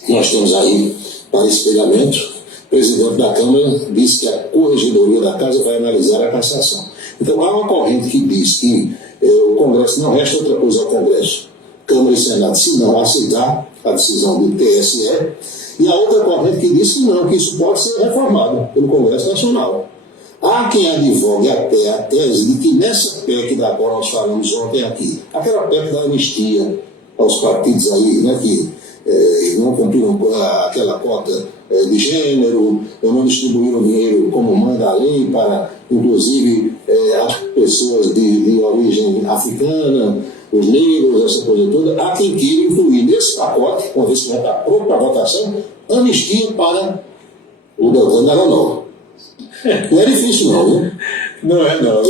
nós temos aí para espelhamento, o presidente da Câmara disse que a Corregedoria da Casa vai analisar a cassação. Então há uma corrente que diz que o Congresso, não resta outra coisa ao Congresso, Câmara e Senado, se não aceitar a decisão do TSE, e a outra corrente que diz que não, que isso pode ser reformado pelo Congresso Nacional. Há quem advogue até a tese de que nessa PEC da qual nós falamos ontem aqui, aquela PEC da anistia aos partidos aí, né, que não cumpriram aquela cota de gênero, não distribuíram dinheiro como manda a lei para, inclusive, as pessoas de origem africana, os negros, essa coisa toda. Há quem queira incluir nesse pacote, uma vez que já está pronto para votação, anistia para o Deltan Dallagnol. Não é difícil não, né? Não é não.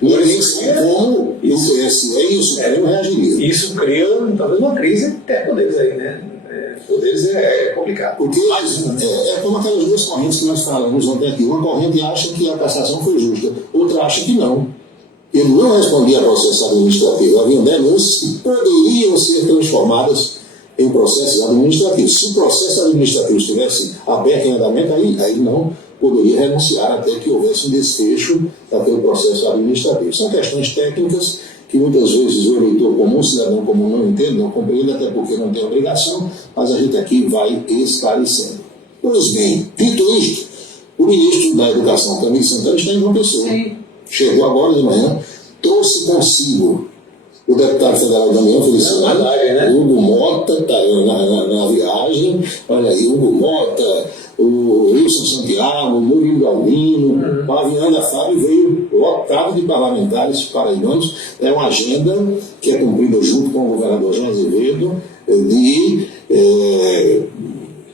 Ninguém sabe como o TSE e o Supremo reagiriam. Isso cria talvez uma crise até poderes aí, né? Poderes é complicado. Porque é como aquelas 2 correntes que nós falamos ontem aqui. Uma corrente acha que a cassação foi justa, outra acha que não. Ele não respondia a processo administrativo. Havia denúncias que poderiam ser transformadas em processos administrativos. Se o processo administrativo estivesse aberto em andamento, aí não poderia renunciar até que houvesse um desfecho daquele processo administrativo. São questões técnicas que muitas vezes o eleitor comum, o cidadão comum não entende, não compreende, até porque não tem obrigação, mas a gente aqui vai esclarecendo. Pois bem, dito isto, o ministro da Educação, Camilo Santana, está em João Pessoa. Chegou agora de manhã, trouxe consigo o deputado federal Damião Feliciano, Hugo Mota, está na hein? Olha aí, o Hugo Mota, o Wilson Santiago, o Murilo Galvino, a Aviana Fábio veio lotado de parlamentares paraibanos. É uma agenda que é cumprida junto com o governador João Azevedo de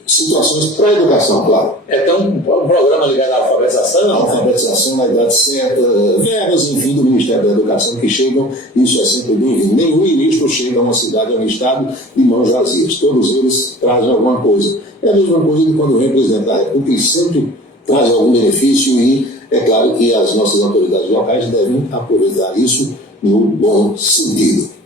situações para a educação, claro. Então, um programa ligado à alfabetização? Alfabetização na idade certa, verbas, enfim, do Ministério da Educação que chegam, isso é sempre bem-vindo. Nenhum ministro chega a uma cidade, a um estado, de mãos vazias. Todos eles trazem alguma coisa. É a mesma coisa de quando vem presidente da República, ele sempre traz algum benefício e é claro que as nossas autoridades locais devem aproveitar isso no bom sentido.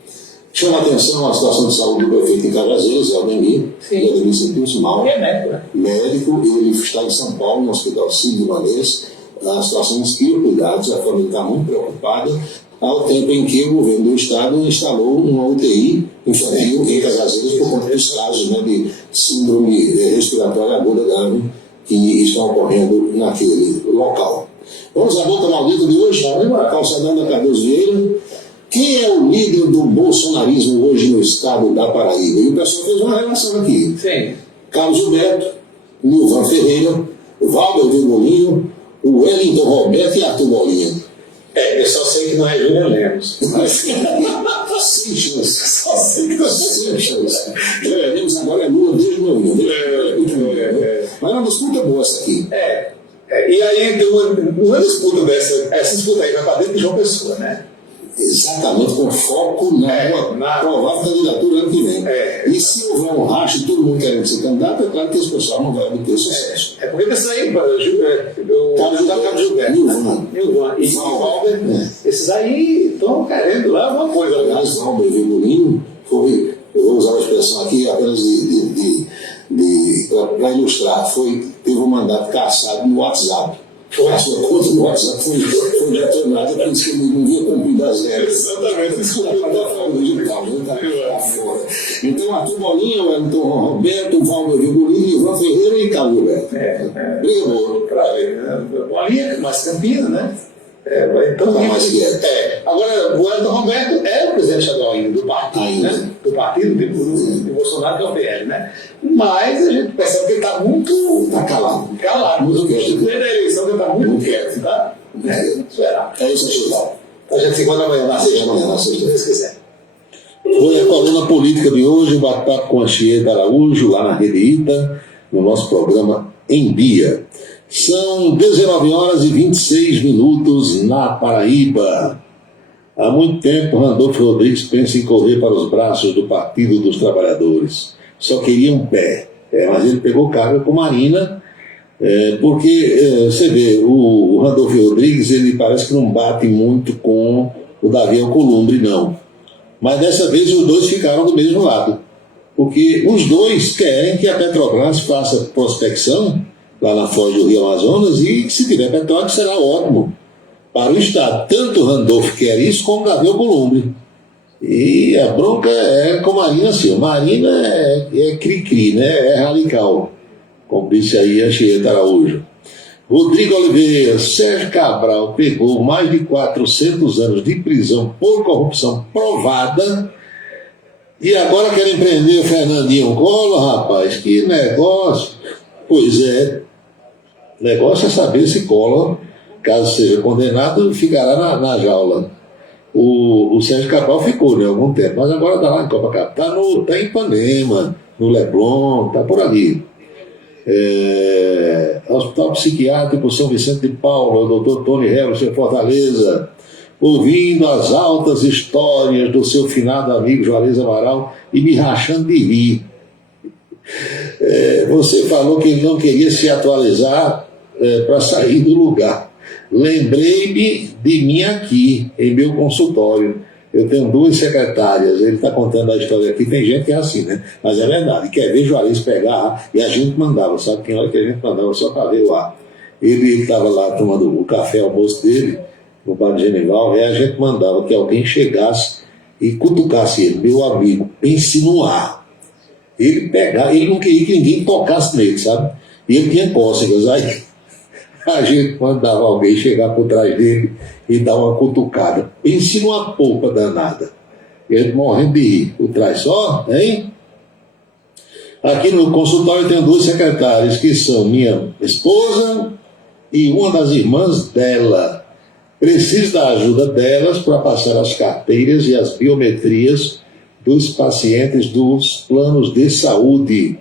Chama a atenção a situação de saúde do prefeito de Cajazeiras, Aldemir. Aldemir sentiu-se mal. É médico, né? Médico, ele está em São Paulo, no Hospital Sírio-Libanês. A situação inscreve cuidados, a família está muito preocupada, ao tempo em que o governo do estado instalou uma UTI infantil em Cajazeiras por conta dos casos, né, de síndrome respiratória aguda grave que estão ocorrendo naquele local. Vamos à boca maldita de hoje? Calçadão da Cardoso Vieira. Quem é o líder do bolsonarismo hoje no estado da Paraíba? E o pessoal fez uma relação aqui. Sim. Carlos Gilberto, Nilvan Ferreira, Valber Virgulinho, o Wellington Roberto e Arthur Bolinha. Eu só sei que não é Júnior Lemos. Sem chance. Só sei que não é sem chance. Lemos agora é Lula desde o meu. Mas é uma disputa boa essa aqui. E aí tem uma disputa dessa. Essa disputa aí vai para dentro de João Pessoa, né? Exatamente, com foco na provável candidatura ano que vem. E se houver um racha e todo mundo querendo ser candidato, é claro que esse pessoal não vai obter sucesso. Porque isso aí, o Carlos Gilberto, Nilvan e Valber, esses aí estão querendo lá alguma coisa. Aliás, Valber Virgulino foi, eu vou usar a expressão aqui apenas para ilustrar, teve um mandato cassado no WhatsApp. A sua conta no WhatsApp foi detonada, por isso que ele não vinha cumprindo as regras. Exatamente, isso foi digital, tá fora. Então, Arthur Bolinha, Wellington Roberto, Valber Virgulino, Ivan Ferreira e Carlos Gilberto. Briga boa. Pra ver, né? Bolinha, mais Campina, né? Então, tá mais quieto. Agora, o Wellington Roberto é o presidente estadual ainda do partido, né? Do partido de Bolsonaro, que é o PL, né? Mas a gente percebe que ele está muito. Está calado. Muito quieto. Desde a eleição ele está muito quieto, tá? Esperar. É isso, pessoal. A gente se encontra amanhã na sexta. Se Deus quiser. Foi a coluna política de hoje, bate-papo com a Chieta Araújo, lá na Rede Ita, no nosso programa Em Dia. São 19 horas e 26 minutos na Paraíba. Há muito tempo, Randolfo Rodrigues pensa em correr para os braços do Partido dos Trabalhadores. Só queria um pé. Mas ele pegou carga com Marina, porque, você vê, o Randolfo Rodrigues, ele parece que não bate muito com o Davi Alcolumbre, não. Mas dessa vez os dois ficaram do mesmo lado. Porque os dois querem que a Petrobras faça prospecção lá na foz do Rio Amazonas e se tiver petróleo será ótimo para o Estado. Tanto o Randolfo quer isso como o Davi Alcolumbre. E a bronca é com Marina, assim. Marina é cri-cri, né? É radical. Como disse aí a Chieta Araújo. Rodrigo Oliveira, Sérgio Cabral pegou mais de 400 anos de prisão por corrupção provada e agora querem prender o Fernandinho Collor, rapaz. Que negócio. Pois é. O negócio é saber se Collor, caso seja condenado, ficará na jaula. O Sérgio Cabral ficou, né, algum tempo, mas agora está lá em Copacabana, está em Ipanema, no Leblon, está por ali. Hospital Psiquiátrico São Vicente de Paulo, o Dr. Tony Hellis, em Fortaleza, ouvindo as altas histórias do seu finado amigo Juarez Amaral e me rachando de rir. Você falou que ele não queria se atualizar para sair do lugar. Lembrei-me de mim aqui, em meu consultório. Eu tenho 2 secretárias, ele está contando a história aqui, tem gente que é assim, né? Mas é verdade, quer ver Juarez pegar, e a gente mandava, sabe? Tem hora que a gente mandava só para ver o ar. Ele estava lá tomando o café, almoço dele, no bar de Genival, e a gente mandava que alguém chegasse e cutucasse ele, meu amigo, pense no ar. Ele pegava, ele não queria que ninguém tocasse nele, sabe? E ele tinha cócegas, aí a gente mandava alguém chegar por trás dele e dar uma cutucada. Pense numa polpa danada. Ele morrendo de rir. O trás só, hein? Aqui no consultório eu tenho 2 secretárias, que são minha esposa e uma das irmãs dela. Preciso da ajuda delas para passar as carteiras e as biometrias dos pacientes dos planos de saúde.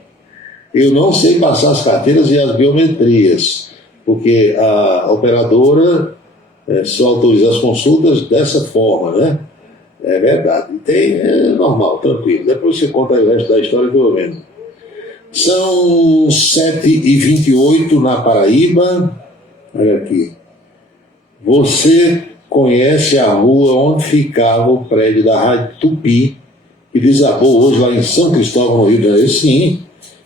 Eu não sei passar as carteiras e as biometrias, porque a operadora só autoriza as consultas dessa forma, né? É verdade. É normal, tranquilo. Depois você conta aí o resto da história que eu vou vendo. São 7h28 na Paraíba. Olha aqui. Você conhece a rua onde ficava o prédio da Rádio Tupi, que desabou hoje lá em São Cristóvão, no Rio de Janeiro? Sim,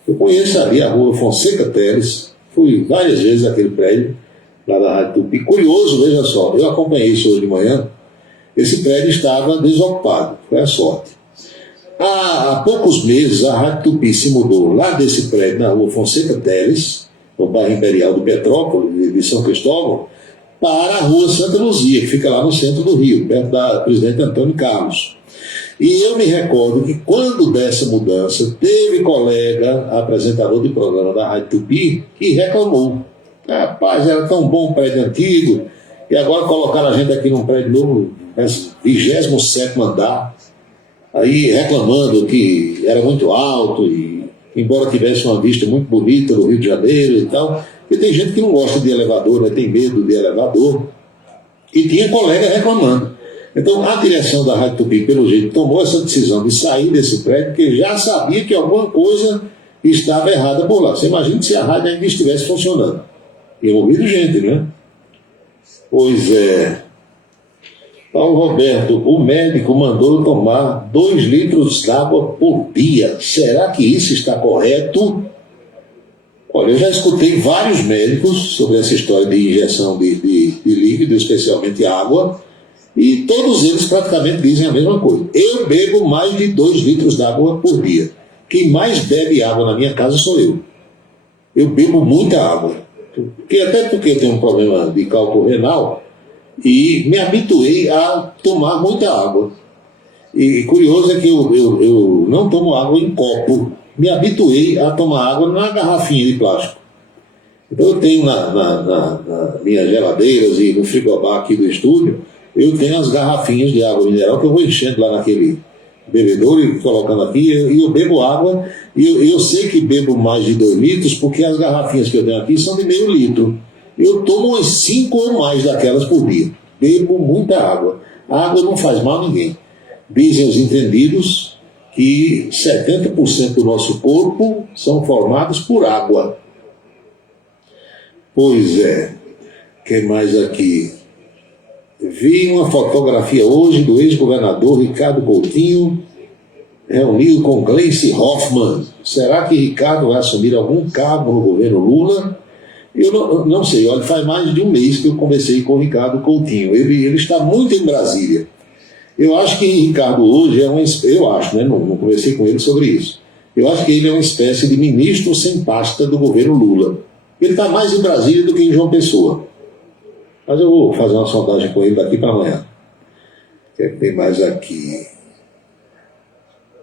eu conheço ali a rua Fonseca Teles. Fui várias vezes naquele prédio lá da Rádio Tupi. Curioso, veja só, eu acompanhei isso hoje de manhã. Esse prédio estava desocupado, foi a sorte. Há poucos meses a Rádio Tupi se mudou lá desse prédio, na rua Fonseca Teles, no bairro Imperial do Petrópolis, de São Cristóvão, para a rua Santa Luzia, que fica lá no centro do Rio, perto da Presidente Antônio Carlos. E eu me recordo que quando dessa mudança, teve colega, apresentador de programa da Rádio Tupi, que reclamou. Rapaz, era tão bom o prédio antigo, e agora colocaram a gente aqui num prédio novo, 27º andar, aí reclamando que era muito alto, e embora tivesse uma vista muito bonita do Rio de Janeiro e tal, e tem gente que não gosta de elevador, né, tem medo de elevador, e tinha colega reclamando. Então a direção da Rádio Tupi, pelo jeito, tomou essa decisão de sair desse prédio, porque já sabia que alguma coisa estava errada por lá. Você imagina se a rádio ainda estivesse funcionando. Tinha ouvido gente, né? Pois é. Paulo Roberto, o médico mandou tomar 2 litros d'água por dia. Será que isso está correto? Olha, eu já escutei vários médicos sobre essa história de injeção de líquido, especialmente água, e todos eles praticamente dizem a mesma coisa. Eu bebo mais de 2 litros d'água por dia. Quem mais bebe água na minha casa sou eu. Eu bebo muita água. Até porque eu tenho um problema de cálculo renal e me habituei a tomar muita água. E curioso é que eu não tomo água em copo. Me habituei a tomar água na garrafinha de plástico. Então eu tenho nas minhas geladeiras e no frigobar aqui do estúdio, eu tenho as garrafinhas de água mineral que eu vou enchendo lá naquele bebedouro e colocando aqui, e eu bebo água, e eu sei que bebo mais de 2 litros, porque as garrafinhas que eu tenho aqui são de meio litro. Eu tomo umas 5 ou mais daquelas por dia. Bebo muita água. A água não faz mal a ninguém. Dizem os entendidos que 70% do nosso corpo são formados por água. Pois é. O que mais aqui? Vi uma fotografia hoje do ex-governador Ricardo Coutinho reunido com Gleice Hoffmann. Será que Ricardo vai assumir algum cargo no governo Lula? Eu não sei, olha, faz mais de um mês que eu conversei com o Ricardo Coutinho. Ele está muito em Brasília. Eu acho que Ricardo hoje é eu acho, né? Não conversei com ele sobre isso. Eu acho que ele é uma espécie de ministro sem pasta do governo Lula. Ele está mais em Brasília do que em João Pessoa. Mas eu vou fazer uma sondagem com ele daqui para amanhã. O que é que tem mais aqui?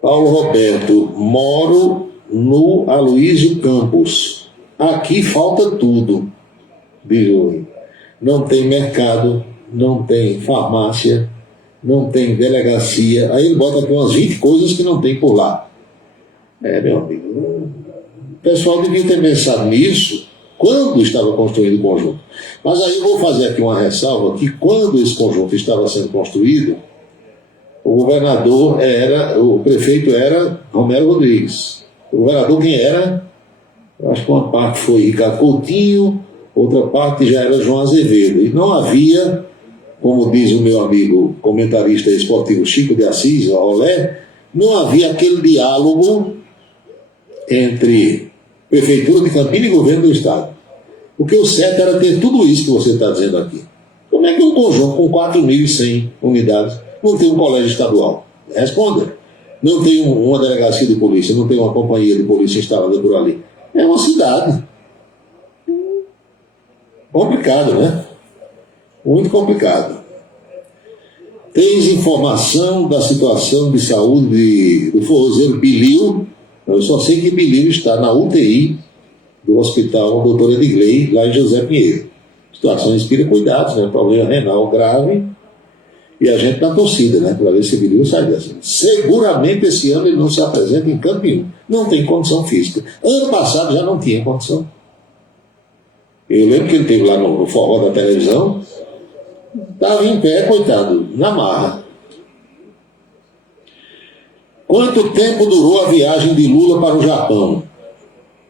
Paulo Roberto, moro no Aloysio Campos. Aqui falta tudo, diz o. Não tem mercado, não tem farmácia, não tem delegacia. Aí ele bota aqui umas 20 coisas que não tem por lá. Meu amigo, o pessoal devia ter pensado nisso quando estava construindo o conjunto. Mas aí eu vou fazer aqui uma ressalva que quando esse conjunto estava sendo construído, o prefeito era Romero Rodrigues. O governador quem era? Eu acho que uma parte foi Ricardo Coutinho, outra parte já era João Azevedo. E não havia, como diz o meu amigo comentarista esportivo Chico de Assis, o Olé, não havia aquele diálogo entre Prefeitura de Campina e Governo do Estado. Porque o certo era ter tudo isso que você está dizendo aqui. Como é que um conjunto com 4.100 unidades não tem um colégio estadual? Responda. Não tem uma delegacia de polícia, não tem uma companhia de polícia instalada por ali. É uma cidade. Complicado, né? Muito complicado. Tens informação da situação de saúde do forrozeiro Bilil? Eu só sei que Bilírio está na UTI do Hospital Dr. Edgley, lá em José Pinheiro. A situação inspira cuidados, né? Problema renal grave. E a gente na torcida, né? Para ver se Bilírio sai dessa. Seguramente esse ano ele não se apresenta em campo nenhum. Não tem condição física. Ano passado já não tinha condição. Eu lembro que ele esteve lá no forró da televisão. Estava em pé, coitado, na marra. Quanto tempo durou a viagem de Lula para o Japão?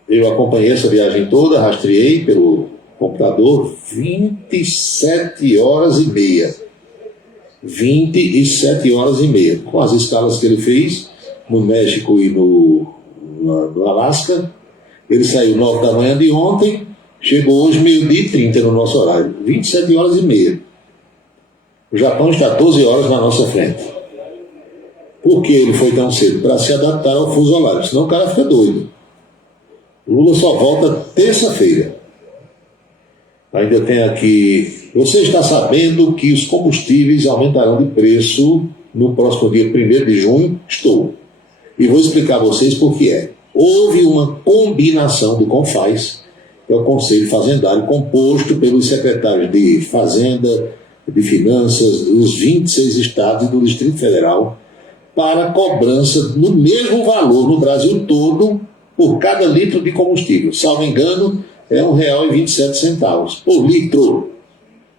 Eu acompanhei essa viagem toda, rastreei pelo computador, 27 horas e meia. 27 horas e meia. Com as escalas que ele fez no México e no Alasca. Ele saiu 9 da manhã de ontem, chegou hoje 12h30 no nosso horário. 27 horas e meia. O Japão está 12 horas na nossa frente. Por que ele foi tão cedo? Para se adaptar ao fuso horário, senão o cara fica doido. Lula só volta terça-feira. Ainda tem aqui... Você está sabendo que os combustíveis aumentarão de preço no próximo dia 1º de junho? Estou. E vou explicar a vocês por que é. Houve uma combinação do CONFAZ, que é o Conselho Fazendário, composto pelos secretários de Fazenda, de Finanças, dos 26 estados e do Distrito Federal, para cobrança no mesmo valor no Brasil todo por cada litro de combustível. Salvo engano, é R$ 1,27 por litro.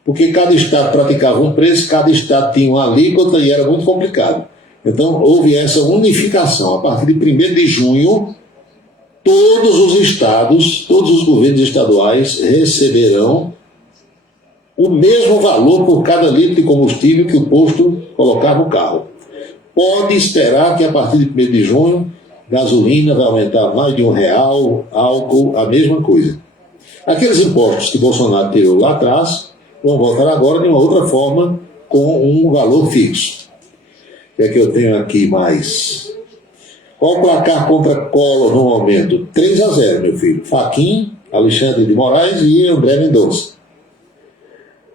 Porque cada estado praticava um preço, cada estado tinha uma alíquota e era muito complicado. Então houve essa unificação. A partir de 1º de junho, todos os estados, todos os governos estaduais receberão o mesmo valor por cada litro de combustível que o posto colocar no carro. Pode esperar que a partir de 1º de junho, gasolina vai aumentar mais de R$1, álcool, a mesma coisa. Aqueles impostos que Bolsonaro tirou lá atrás vão voltar agora de uma outra forma, com um valor fixo. O que é que eu tenho aqui mais? Qual o placar contra Collor no momento? 3-0, meu filho. Fachin, Alexandre de Moraes e André Mendonça.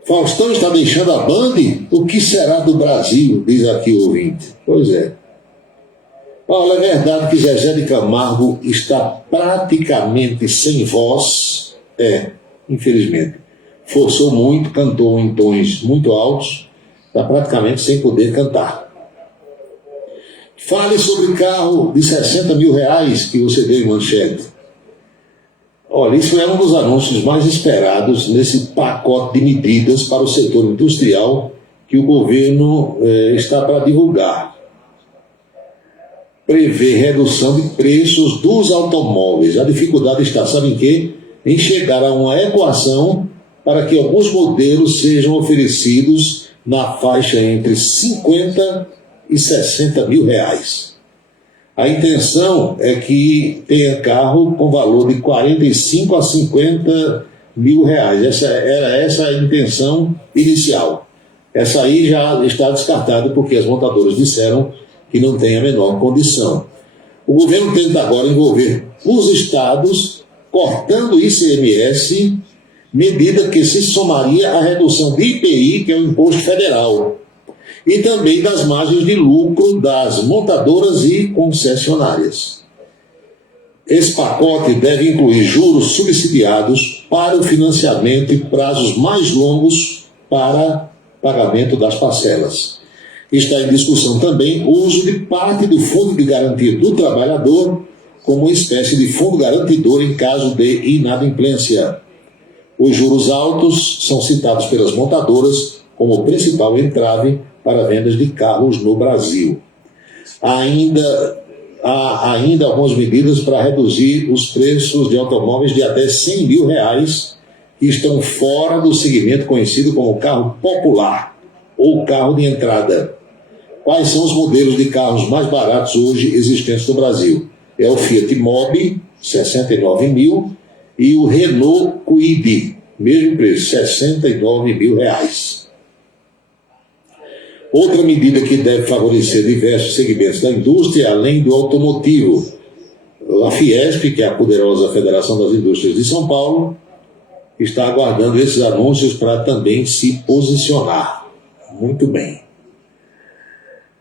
Faustão está deixando a Band? O que será do Brasil? Diz aqui o ouvinte. Pois é. Paulo, é verdade que Zezé de Camargo está praticamente sem voz? É, infelizmente. Forçou muito, cantou em tons muito altos, está praticamente sem poder cantar. Fale sobre carro de R$60 mil que você deu em manchete. Olha, isso é um dos anúncios mais esperados nesse pacote de medidas para o setor industrial que o governo está para divulgar. Prevê redução de preços dos automóveis. A dificuldade está, sabe em quê? Em chegar a uma equação para que alguns modelos sejam oferecidos na faixa entre 50 e 60 mil reais. A intenção é que tenha carro com valor de 45 a 50 mil reais. Era essa a intenção inicial. Essa aí já está descartada porque as montadoras disseram que não tem a menor condição. O governo tenta agora envolver os estados cortando ICMS, medida que se somaria à redução de IPI, que é o imposto federal, e também das margens de lucro das montadoras e concessionárias. Esse pacote deve incluir juros subsidiados para o financiamento e prazos mais longos para pagamento das parcelas. Está em discussão também o uso de parte do Fundo de Garantia do Trabalhador como uma espécie de fundo garantidor em caso de inadimplência. Os juros altos são citados pelas montadoras como principal entrave para vendas de carros no Brasil. Há ainda algumas medidas para reduzir os preços de automóveis de até R$100 mil que estão fora do segmento conhecido como carro popular ou carro de entrada. Quais são os modelos de carros mais baratos hoje existentes no Brasil? É o Fiat Mobi, 69 mil, e o Renault Kwid, mesmo preço, 69 mil reais. Outra medida que deve favorecer diversos segmentos da indústria, além do automotivo. A Fiesp, que é a poderosa Federação das Indústrias de São Paulo, está aguardando esses anúncios para também se posicionar. Muito bem.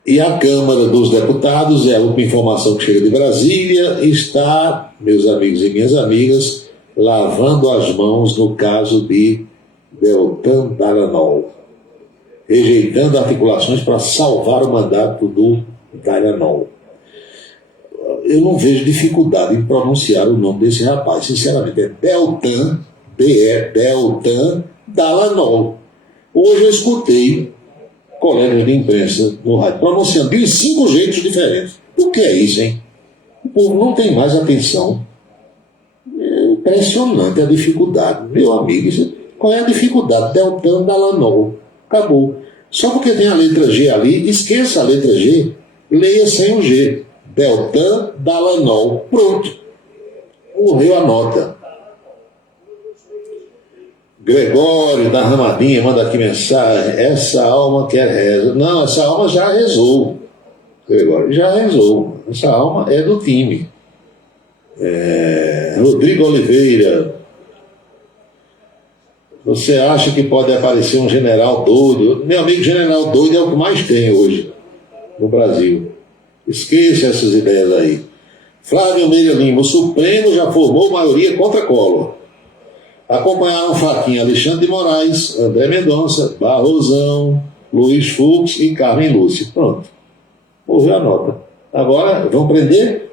E a Câmara dos Deputados, é a última informação que chega de Brasília, está, meus amigos e minhas amigas, lavando as mãos no caso de Deltan Dallagnol, rejeitando articulações para salvar o mandato do Dallagnol. Eu não vejo dificuldade em pronunciar o nome desse rapaz, sinceramente, é Deltan, Deltan Dallagnol. Hoje eu escutei colegas de imprensa no rádio pronunciando de 5 jeitos diferentes. O que é isso, hein? O povo não tem mais atenção. É impressionante a dificuldade. Meu amigo, qual é a dificuldade? Deltan Dallagnol. Acabou. Só porque tem a letra G ali, esqueça a letra G, leia sem o G. Deltan Dallagnol. Pronto. Morreu a nota. Gregório da Ramadinha manda aqui mensagem: essa alma quer reza. Não, essa alma já rezou. Gregório, já rezou. Essa alma é do time. Rodrigo Oliveira: você acha que pode aparecer um general doido? Meu amigo, general doido é o que mais tem hoje no Brasil. Esqueça essas ideias aí. Flávio Meira Lima: o Supremo já formou maioria contra Collor. Acompanharam Faquinha Alexandre de Moraes, André Mendonça, Barrosão, Luiz Fux e Carmen Lúcia. Pronto. Morreu a nota. Agora, vão prender?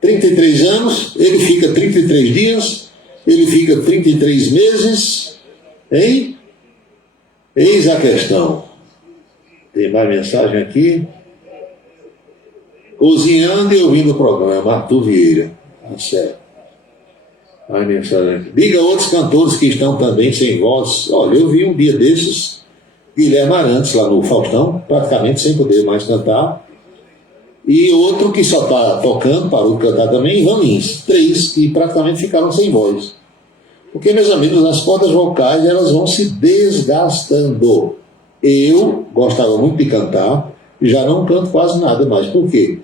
33 anos, ele fica 33 dias, ele fica 33 meses, hein? Eis a questão. Tem mais mensagem aqui. Cozinhando e ouvindo o programa, Arthur Vieira. Tá certo. Ai, mensagem aqui. Diga a outros cantores que estão também sem voz. Olha, eu vi um dia desses Guilherme Arantes lá no Faustão, praticamente sem poder mais cantar. E outro que só está tocando, parou de cantar também, Ivan Lins. 3 que praticamente ficaram sem voz. Porque, meus amigos, as cordas vocais elas vão se desgastando. Eu gostava muito de cantar, já não canto quase nada mais. Por quê?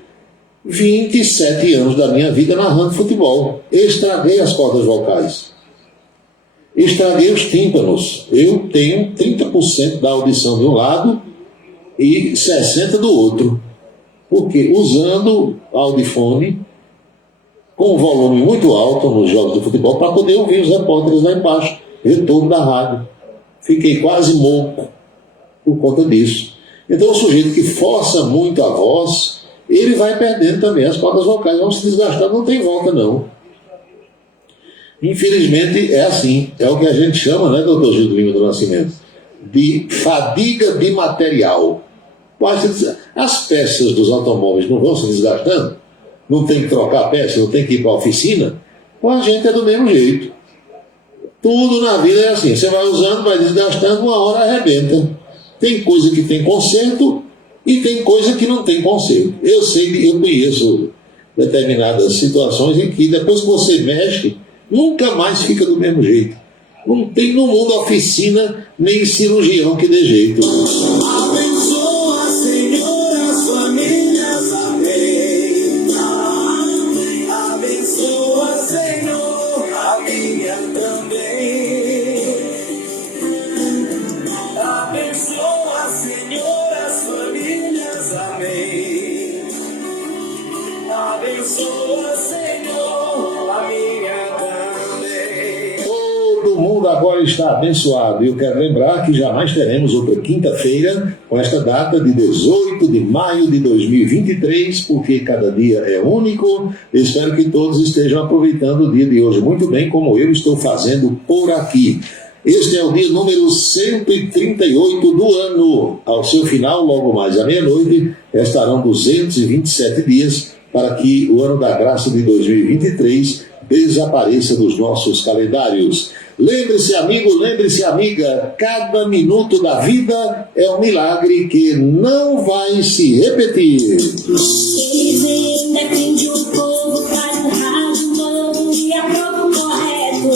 27 anos da minha vida narrando futebol. Eu estraguei as cordas vocais. Estraguei os tímpanos. Eu tenho 30% da audição de um lado e 60% do outro. Porque usando audifone com um volume muito alto nos jogos de futebol para poder ouvir os repórteres lá embaixo, retorno da rádio. Fiquei quase moco por conta disso. Então o sujeito que força muito a voz, ele vai perdendo também, as cordas vocais vão se desgastando, não tem volta não. Infelizmente é assim, é o que a gente chama, né, doutor Gildo Lima do Nascimento, de fadiga de material. As peças dos automóveis não vão se desgastando, não tem que trocar a peça, não tem que ir para a oficina, com a gente é do mesmo jeito. Tudo na vida é assim, você vai usando, vai desgastando, uma hora arrebenta. Tem coisa que tem conserto e tem coisa que não tem conserto. Eu conheço determinadas situações em que depois que você mexe, nunca mais fica do mesmo jeito. Não tem no mundo oficina nem cirurgião que dê jeito. Abençoa, Senhor, as famílias, amém. Abençoa, Senhor, a minha também. Abençoa, Senhor, as famílias, amém. Abençoa, Senhor, a minha também. Todo mundo agora está abençoado. E eu quero lembrar que jamais teremos outra quinta-feira com esta data de 18 de maio de 2023, porque cada dia é único. Espero que todos estejam aproveitando o dia de hoje muito bem, como eu estou fazendo por aqui. Este é o dia número 138 do ano. Ao seu final, logo mais à meia-noite, restarão 227 dias para que o ano da graça de 2023 desapareça dos nossos calendários. Lembre-se, amigo, lembre-se, amiga, cada minuto da vida é um milagre que não vai se repetir. Ele defende o povo, faz um rádio novo e aprova o correto.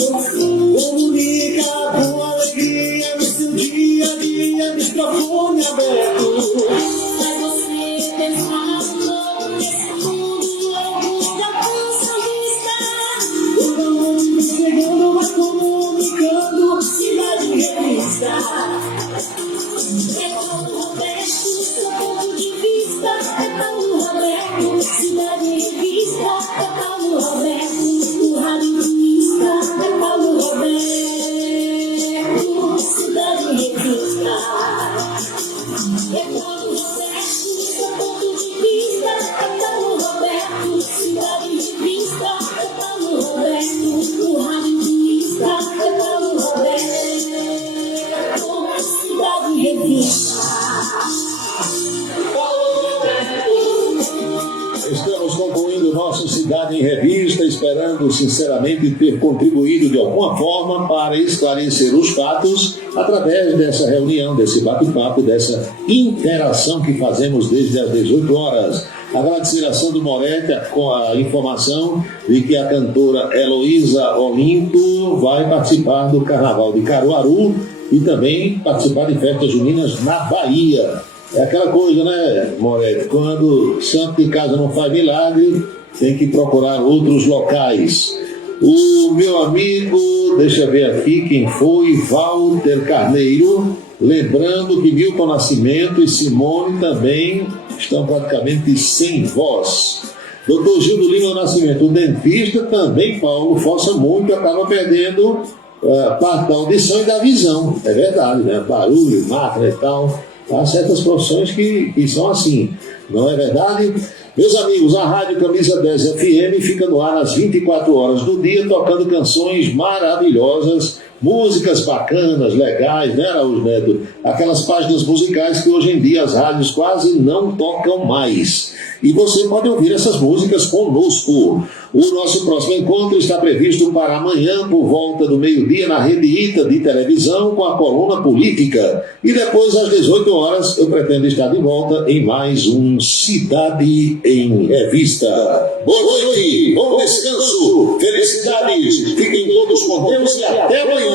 Comunica com alegria no seu dia a dia, microfone aberto. Faz você pensar no novo, esse mundo louco da cansa vista. Todo mundo chegando, vai comunicando, cidade revista. É como o Roberto, seu ponto de vista. é Paulo Roberto. O rádio pisca, é Paulo Roberto. Cidade Revista. É Paulo Roberto, seu ponto de vista. É Paulo Roberto. Cidade Revista. É Paulo Roberto. O rádio pisca, é Paulo Roberto. Cidade Revista. Estamos concluindo nossa Cidade em Revista, esperando sinceramente ter contribuído de alguma forma para esclarecer os fatos através dessa reunião, desse bate-papo, dessa interação que fazemos desde as 18 horas. Agradecer a Sandro Moretti com a informação de que a cantora Heloísa Olinto vai participar do Carnaval de Caruaru e também participar de festas juninas na Bahia. É aquela coisa, né, Moretti? Quando santo de casa não faz milagre, tem que procurar outros locais. O meu amigo, deixa eu ver aqui quem foi, Walter Carneiro, lembrando que Milton Nascimento e Simone também estão praticamente sem voz. Dr. Gildo Lima Nascimento, o dentista, também, Paulo, força muito, acaba perdendo parte da audição e da visão. É verdade, né? Barulho, máquina e tal. Há certas profissões que são assim, não é verdade? Meus amigos, a Rádio Camisa 10 FM fica no ar às 24 horas do dia, tocando canções maravilhosas, músicas bacanas, legais, né, Araújo Neto? Aquelas páginas musicais que hoje em dia as rádios quase não tocam mais. E você pode ouvir essas músicas conosco. O nosso próximo encontro está previsto para amanhã, por volta do meio-dia, na Rede ITA de televisão, com a coluna política. E depois, às 18 horas, eu pretendo estar de volta em mais um Cidade em Revista. Boa noite, bom descanso, felicidades, fiquem todos com Deus e até amanhã.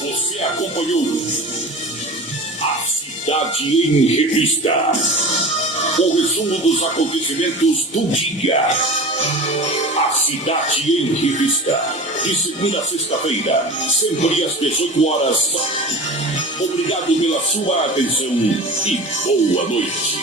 Você acompanhou a Cidade em Revista. O resumo dos acontecimentos do dia. A Cidade em Revista. De segunda a sexta-feira, sempre às 18 horas. Obrigado pela sua atenção e boa noite.